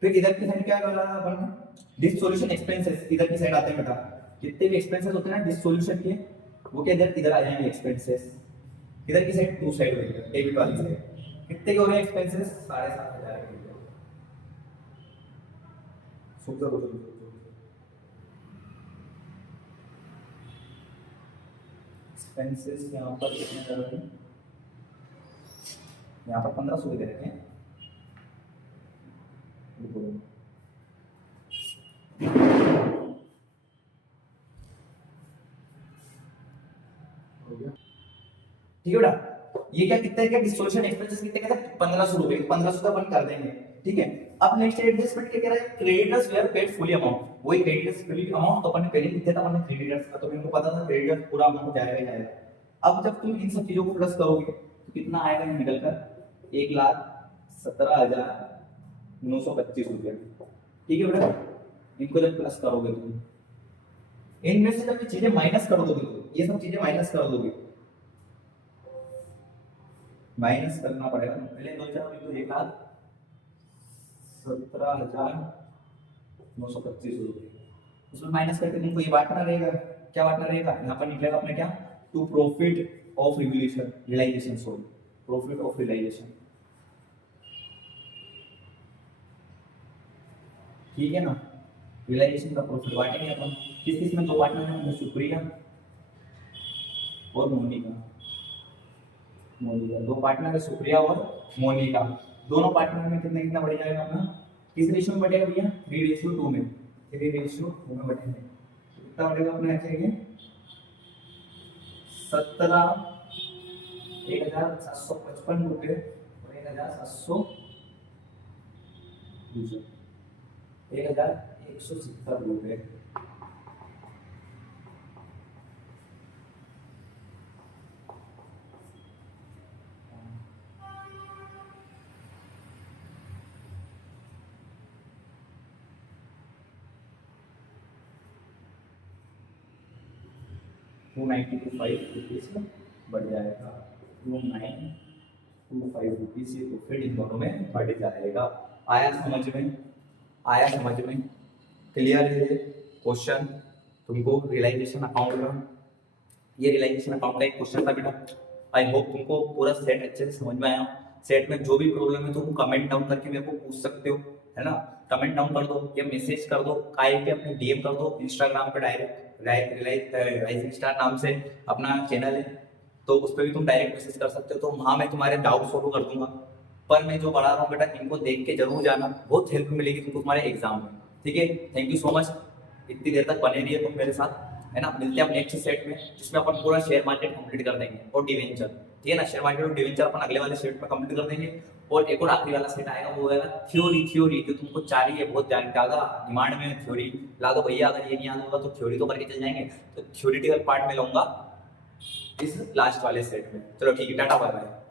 फिर इधर की साइड क्या कर रहा है अपन, डिस सॉल्यूशन एक्सपेंसेस इधर की साइड आते हैं बेटा, जितने भी एक्सपेंसेस होते हैं ना डिस सॉल्यूशन के, वो क्या इधर इधर आ जाएंगे एक्सपेंसेस, इधर की साइड टू साइड हो जाएगा डेबिट वाली साइड। कितने के हो रहे हैं एक्सपेंसेस, 7,500 के। सुबह को एक्सपेंसेस यहाँ पर कितने कर रहे हैं, यहाँ पर 1500 दे रखे हैं। ठीक है बेटा, ये क्या कितना क्या डिस्टॉर्शन एक्सपेंसेस कितने का था, 1500 रुपए, 1500 का अपन कर देंगे, ठीक है। अब नेक्स्ट एडजस्टमेंट क्या कह रहा है, creditors were paid fully amount, वही क्रेडिटर्स फुली अमाउंट तो अपन ने पहले लिख दिया था, अपन ने क्रेडिटर्स का तो मेरे को पता था क्रेडिटर्स पूरा अमाउंट जाएगा ही जाएगा। अब जब तुम इन सब चीजों को प्लस करोगे तो कितना आएगा ये निकल कर, 1,17,925 रुपए, ठीक है बेटा। इनको जब प्लस करोगे तुम, इनमें से जब ये चीजें माइनस कर दोगे, ये सब चीजें माइनस कर दोगे, माइनस करना पड़ेगा पहले 1,17,925 रुपए, उसमें माइनस करके तुमको ये बांटना रहेगा। क्या बांटना रहेगा, यहाँ पर निकलेगा अपने क्या, to profit of realisation, sorry profit of realisation, ठीक है ना। रियलाइजेशन का प्रॉफिट बांटेंगे अपन, किस किस में, दो पार्टनर है, सुप्रिया और मोनिका, दो पार्टनर है सुप्रिया और मोनिका, दोनों पार्टनर में कितना कितना बढ़ जाएगा अपना, किस रेशियो में बढ़ेगा भैया, 3:2 में, 3:2 में बढ़ेंगे, कितना बढ़ेगा अपना ऐसे 1,755 रुपए और 1,170 रुपए। ₹2,925 बढ़ जाएगा, 2,925 रुपीज, ये प्रॉफिट इन दोनों में बढ़ जाएगा। आया समझ में, आया समझ में, क्लियर है ये क्वेश्चन तुमको रियलाइजेशन अकाउंट का, ये रियलाइजेशन अकाउंट का एक क्वेश्चन था बेटा। आई होप तुमको पूरा सेट अच्छे से समझ में आया। सेट में जो भी प्रॉब्लम है तो तुम कमेंट डाउन करके मेरे को पूछ सकते हो, है ना। कमेंट डाउन कर दो या मैसेज कर दो, काई पे अपने डीएम कर दो, इंस्टाग्राम पे डायरेक्ट राइजिंग स्टार नाम से अपना चैनल है, तो उस पर भी तुम डायरेक्ट मैसेज कर सकते हो, तो वहाँ मैं तुम्हारे डाउट सॉल्व कर दूंगा। पर मैं जो पढ़ा रहा हूँ बेटा, इनको देख के जरूर जाना, बहुत हेल्प मिलेगी तुमको तुम्हारे एग्जाम में, ठीक है। थैंक यू सो मच, इतनी देर तक बने रहिए तुम मेरे साथ, है ना। मिलते हैं अब नेक्स्ट सेट में, जिसमें अपन पूरा शेयर मार्केट कंप्लीट कर देंगे और डिवेंचर, ठीक है ना। शेयर मार्केट और डिवेंचर अपन अगले वाले सेट में कंप्लीट कर देंगे। और एक और आखिरी वाला सेट आएगा, वो है थ्योरी, जो तुमको चाहिए, बहुत ज्यादा डिमांड में थ्योरी ला दो भैया, अगर ये नहीं आता होगा तो थ्योरी तो करके चल जाएंगे, तो थ्योरिटिकल पार्ट में लाऊंगा इस लास्ट वाले सेट में। चलो ठीक है, टाटा बाय बाय।